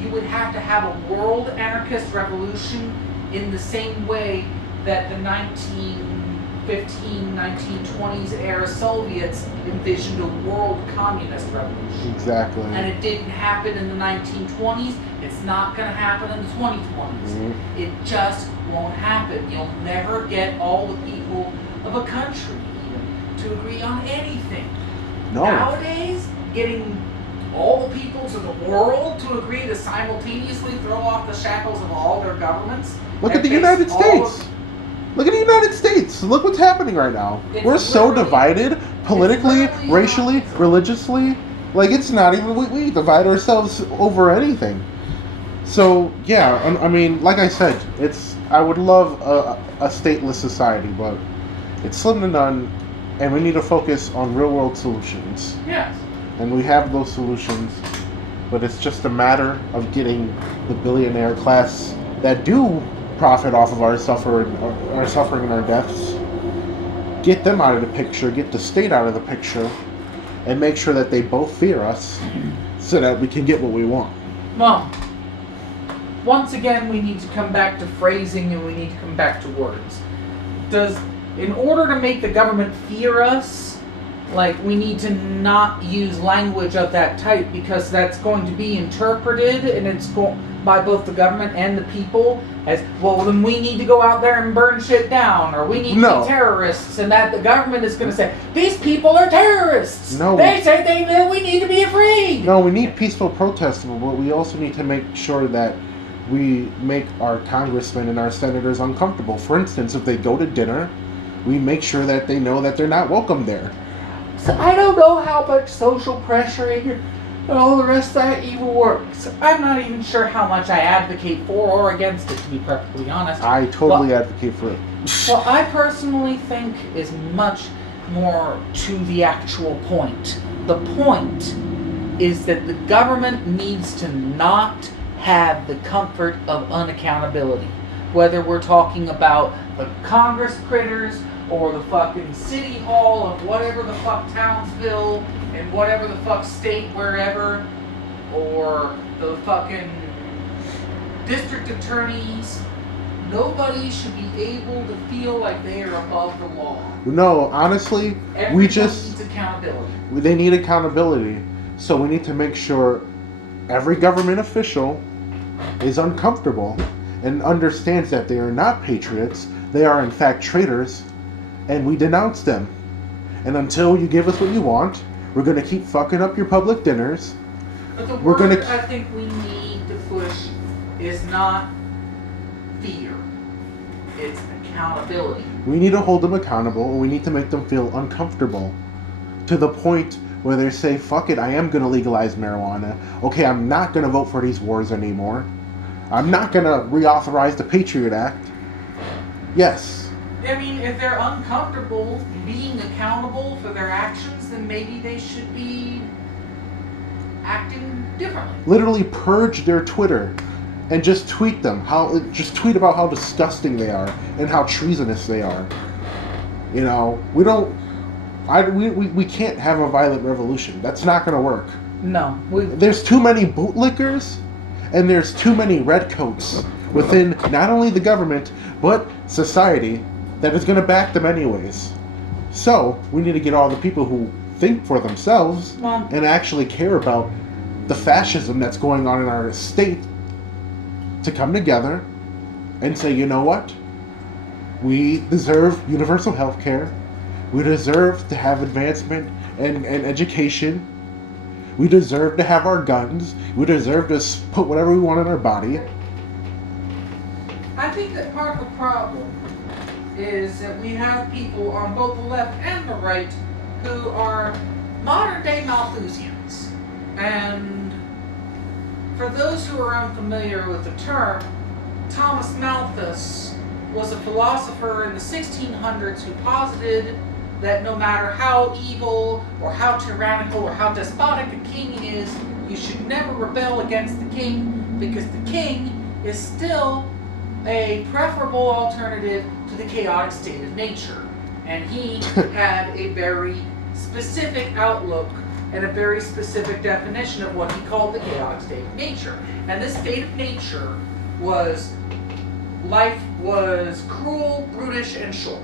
You would have to have a world anarchist revolution in the same way that the 1915, 1920s era Soviets envisioned a world communist revolution. Exactly. And it didn't happen in the 1920s. It's not going to happen in the 2020s. Mm-hmm. It just won't happen. You'll never get all the people of a country even to agree on anything. No. Nowadays, getting all the peoples of the world to agree to simultaneously throw off the shackles of all their governments. Look and at the face United all States. of- Look at the United States. Look what's happening right now. It's We're so literally- divided politically, literally racially, not- religiously. Like, it's not even, we divide ourselves over anything. So, yeah, I mean, like I said, I would love a stateless society, but it's slim to none, and we need to focus on real world solutions. Yes. And we have those solutions, but it's just a matter of getting the billionaire class that do profit off of our suffering and our deaths, get them out of the picture, get the state out of the picture, and make sure that they both fear us so that we can get what we want. Mom, once again, we need to come back to phrasing and we need to come back to words. In order to make the government fear us, like, we need to not use language of that type, because that's going to be interpreted and it's by both the government and the people as, well, then we need to go out there and burn shit down, or we need to No. be terrorists, and that the government is going to say, these people are terrorists. No. They say that we need to be afraid. No, we need peaceful protests, but we also need to make sure that we make our congressmen and our senators uncomfortable. For instance, if they go to dinner, we make sure that they know that they're not welcome there. So I don't know how much social pressuring and all the rest of that evil works. I'm not even sure how much I advocate for or against it, to be perfectly honest. I totally advocate for it. What I personally think is much more to the actual point. The point is that the government needs to not have the comfort of unaccountability. Whether we're talking about the Congress critters, or the fucking city hall of whatever the fuck Townsville, and whatever the fuck state wherever, or the fucking district attorneys. Nobody should be able to feel like they are above the law. No, honestly, Everyone we just needs accountability. they need accountability. So we need to make sure every government official is uncomfortable and understands that they are not patriots. They are in fact traitors, and we denounce them. And until you give us what you want, we're going to keep fucking up your public dinners. But the We're word gonna- I think we need to push is not fear. It's accountability. We need to hold them accountable, and we need to make them feel uncomfortable to the point where they say, fuck it, I am going to legalize marijuana. Okay, I'm not going to vote for these wars anymore. I'm not going to reauthorize the Patriot Act. Yes. I mean, if they're uncomfortable being accountable for their actions, then maybe they should be acting differently. Literally purge their Twitter and just tweet tweet about how disgusting they are and how treasonous they are. You know, we can't have a violent revolution. That's not going to work. No. There's too many bootlickers and there's too many redcoats within not only the government but society that is going to back them anyways. So we need to get all the people who think for themselves Well, and actually care about the fascism that's going on in our state to come together and say, you know what? We deserve universal health care. We deserve to have advancement and education. We deserve to have our guns. We deserve to put whatever we want in our body. I think that part of the problem is that we have people on both the left and the right who are modern day Malthusians. And for those who are unfamiliar with the term, Thomas Malthus was a philosopher in the 1600s who posited that no matter how evil or how tyrannical or how despotic a king is, you should never rebel against the king because the king is still a preferable alternative to the chaotic state of nature. And he had a very specific outlook and a very specific definition of what he called the chaotic state of nature. And this state of nature was life was cruel, brutish, and short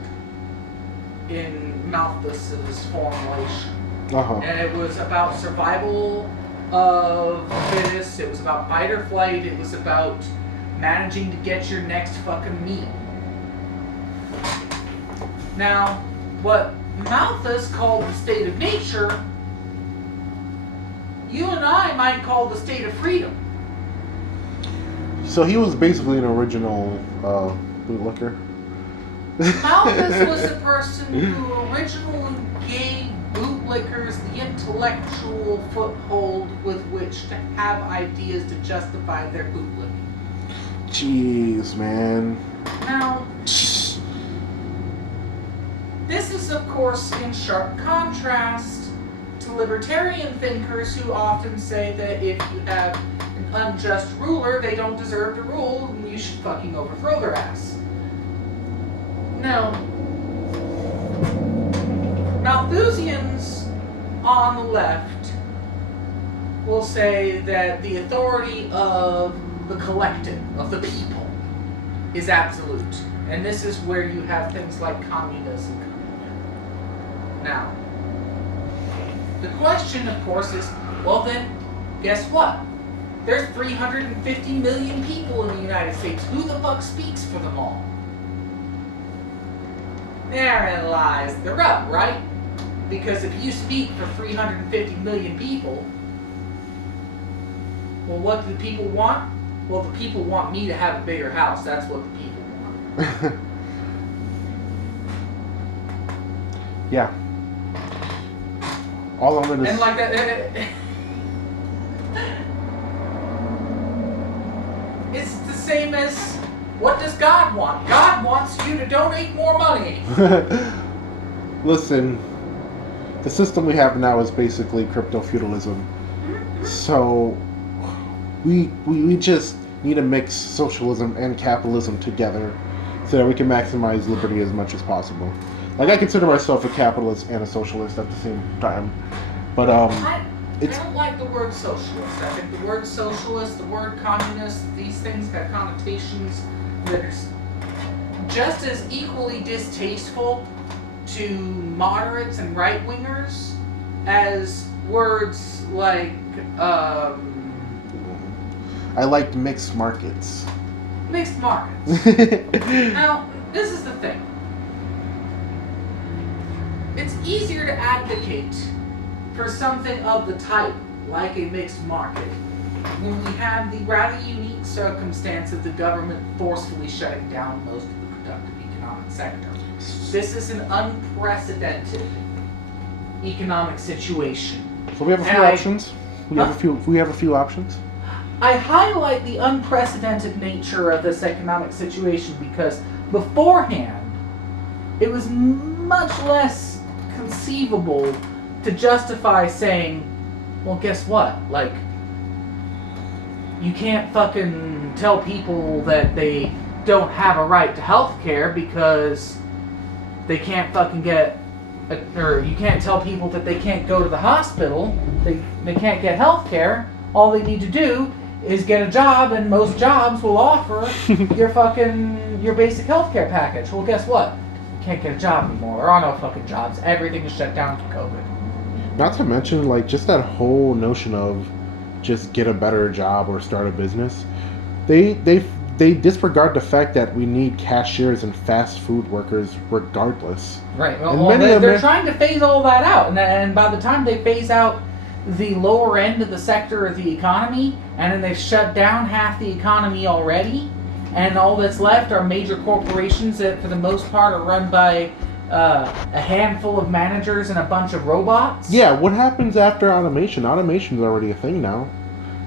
in Malthus's formulation. Uh-huh. And it was about survival of the fittest, it was about fight or flight, it was about managing to get your next fucking meal. Now, what Malthus called the state of nature, you and I might call the state of freedom. So he was basically an original bootlicker. Malthus was the person who originally gave bootlickers the intellectual foothold with which to have ideas to justify their bootlicking. Jeez, man. Now, this is, of course, in sharp contrast to libertarian thinkers who often say that if you have an unjust ruler, they don't deserve to rule, and you should fucking overthrow their ass. Now, Malthusians on the left will say that the authority of the collective, of the people, is absolute. And this is where you have things like communism coming in. Now, the question, of course, is, well then, guess what? There's 350 million people in the United States. Who the fuck speaks for them all? Therein lies the rub, right? Because if you speak for 350 million people, well, what do the people want? Well, the people want me to have a bigger house. That's what the people want. Yeah. All I'm gonna And like that, it's the same as, what does God want? God wants you to donate more money. Listen, the system we have now is basically crypto feudalism. So we just need to mix socialism and capitalism together so that we can maximize liberty as much as possible. Like, I consider myself a capitalist and a socialist at the same time. But I it's don't like the word socialist. I think the word socialist, the word communist, these things have connotations that are just as equally distasteful to moderates and right-wingers as words like I like mixed markets. mixed markets. Now, this is the thing. It's easier to advocate for something of the type, like a mixed market, when we have the rather unique circumstance of the government forcefully shutting down most of the productive economic sector. This is an unprecedented economic situation. So we have a few options. We have a few options. I highlight the unprecedented nature of this economic situation because beforehand, it was much less conceivable to justify saying, well, guess what? Like, you can't fucking tell people that they don't have a right to health care because they can't fucking get, or you can't tell people that they can't go to the hospital, they can't get health care. All they need to do is get a job, and most jobs will offer your basic health care package. Well, guess what? You can't get a job anymore. There are no fucking jobs. Everything is shut down for COVID. Not to mention, like, just that whole notion of just get a better job or start a business. They disregard the fact that we need cashiers and fast food workers regardless. Right. And Well, many they're trying to phase all that out, and by the time they phase out the lower end of the sector of the economy, and then they've shut down half the economy already, and all that's left are major corporations that, for the most part, are run by a handful of managers and a bunch of robots. Yeah, what happens after automation? Automation's already a thing now.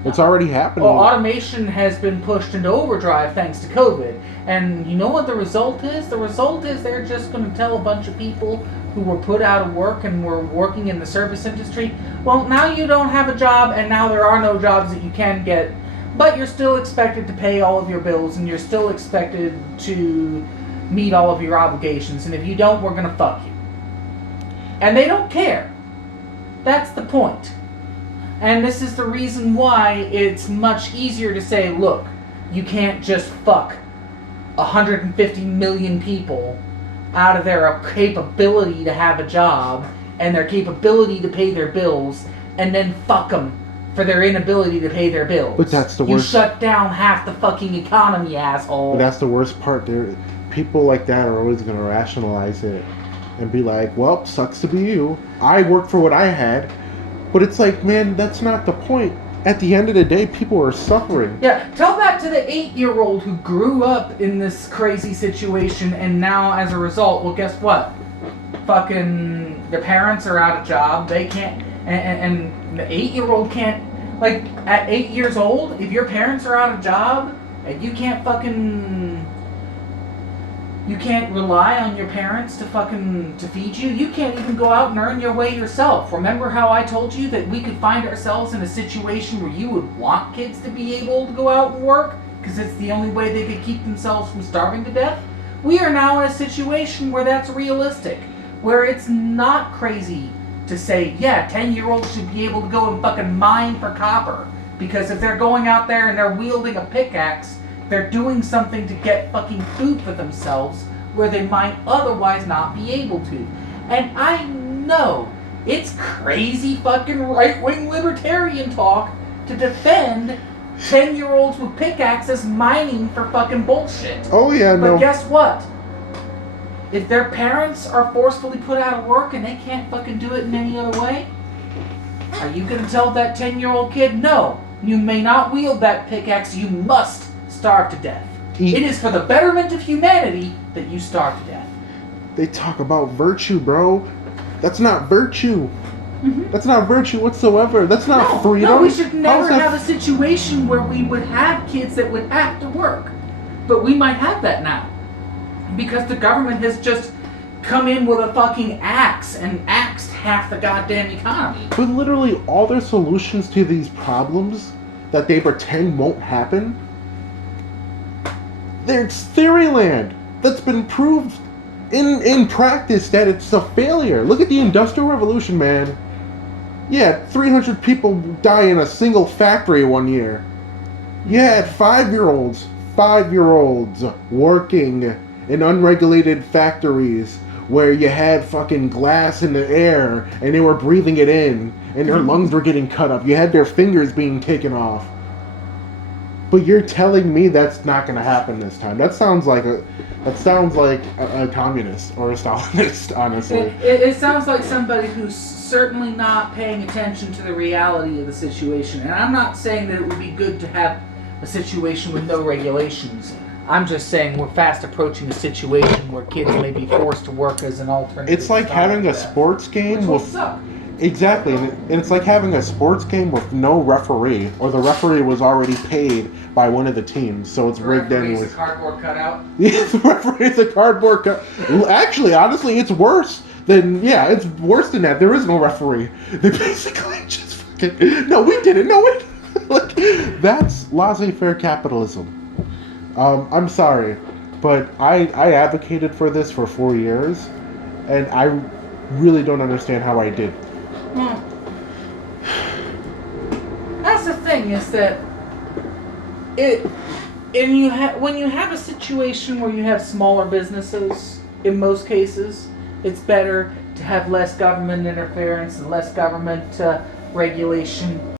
It's already happening. Well, automation has been pushed into overdrive thanks to COVID. And you know what the result is? The result is they're just going to tell a bunch of people who were put out of work and were working in the service industry, well, now you don't have a job and now there are no jobs that you can get, but you're still expected to pay all of your bills and you're still expected to meet all of your obligations. And if you don't, we're going to fuck you. And they don't care. That's the point. And this is the reason why it's much easier to say, look, you can't just fuck 150 million people out of their capability to have a job and their capability to pay their bills, and then fuck them for their inability to pay their bills. But that's the You worst. shut down half the fucking economy, asshole. But that's the worst part. People like that are always going to rationalize it and be like, well, sucks to be you. I worked for what I had. But it's like, man, that's not the point. At the end of the day, people are suffering. Yeah, tell that to the 8-year-old who grew up in this crazy situation and now, as a result, well, guess what? Fucking, the parents are out of job. They can't, and the 8-year-old can't, like, at 8 years old, if your parents are out of job and you can't you can't rely on your parents to feed you. You can't even go out and earn your way yourself. Remember how I told you that we could find ourselves in a situation where you would want kids to be able to go out and work because it's the only way they could keep themselves from starving to death? We are now in a situation where that's realistic, where it's not crazy to say, yeah, 10-year-olds should be able to go and fucking mine for copper, because if they're going out there and they're wielding a pickaxe, they're doing something to get fucking food for themselves where they might otherwise not be able to. And I know it's crazy fucking right-wing libertarian talk to defend 10-year-olds with pickaxes mining for fucking bullshit. Oh, yeah, no. But guess what? If their parents are forcefully put out of work and they can't fucking do it in any other way, are you gonna tell that 10-year-old kid, no, you may not wield that pickaxe, you must starve to death. It is for the betterment of humanity that you starve to death. They talk about virtue, bro. That's not virtue. Mm-hmm. That's not virtue whatsoever. That's not freedom. No, we should never How's that have a situation where we would have kids that would have to work. But we might have that now. Because the government has just come in with a fucking axe and axed half the goddamn economy. But literally all their solutions to these problems that they pretend won't happen, it's theory land. That's been proved in practice that it's a failure. Look at the Industrial Revolution, man. Yeah, 300 people die in a single factory one year. You had 5-year-olds working in unregulated factories where you had fucking glass in the air and they were breathing it in and their lungs were getting cut up. You had their fingers being taken off. But you're telling me that's not going to happen this time. That sounds like a communist or a Stalinist, honestly. It sounds like somebody who's certainly not paying attention to the reality of the situation. And I'm not saying that it would be good to have a situation with no regulations. I'm just saying we're fast approaching a situation where kids may be forced to work as an alternative. It's like having a sports game which will with... suck. Exactly, and it's like having a sports game with no referee, or the referee was already paid by one of the teams, so it's rigged Referee's anyways. a cardboard cutout. Yeah, the referee's a cardboard cut. Actually, honestly, it's worse than... Yeah, it's worse than that. There is no referee. They basically just fucking... No, we did it. No, we... Like, that's laissez-faire capitalism. I'm sorry, but I advocated for this for 4 years, and I really don't understand how I did. Well, that's the thing, is that when you have a situation where you have smaller businesses, in most cases, it's better to have less government interference and less government regulation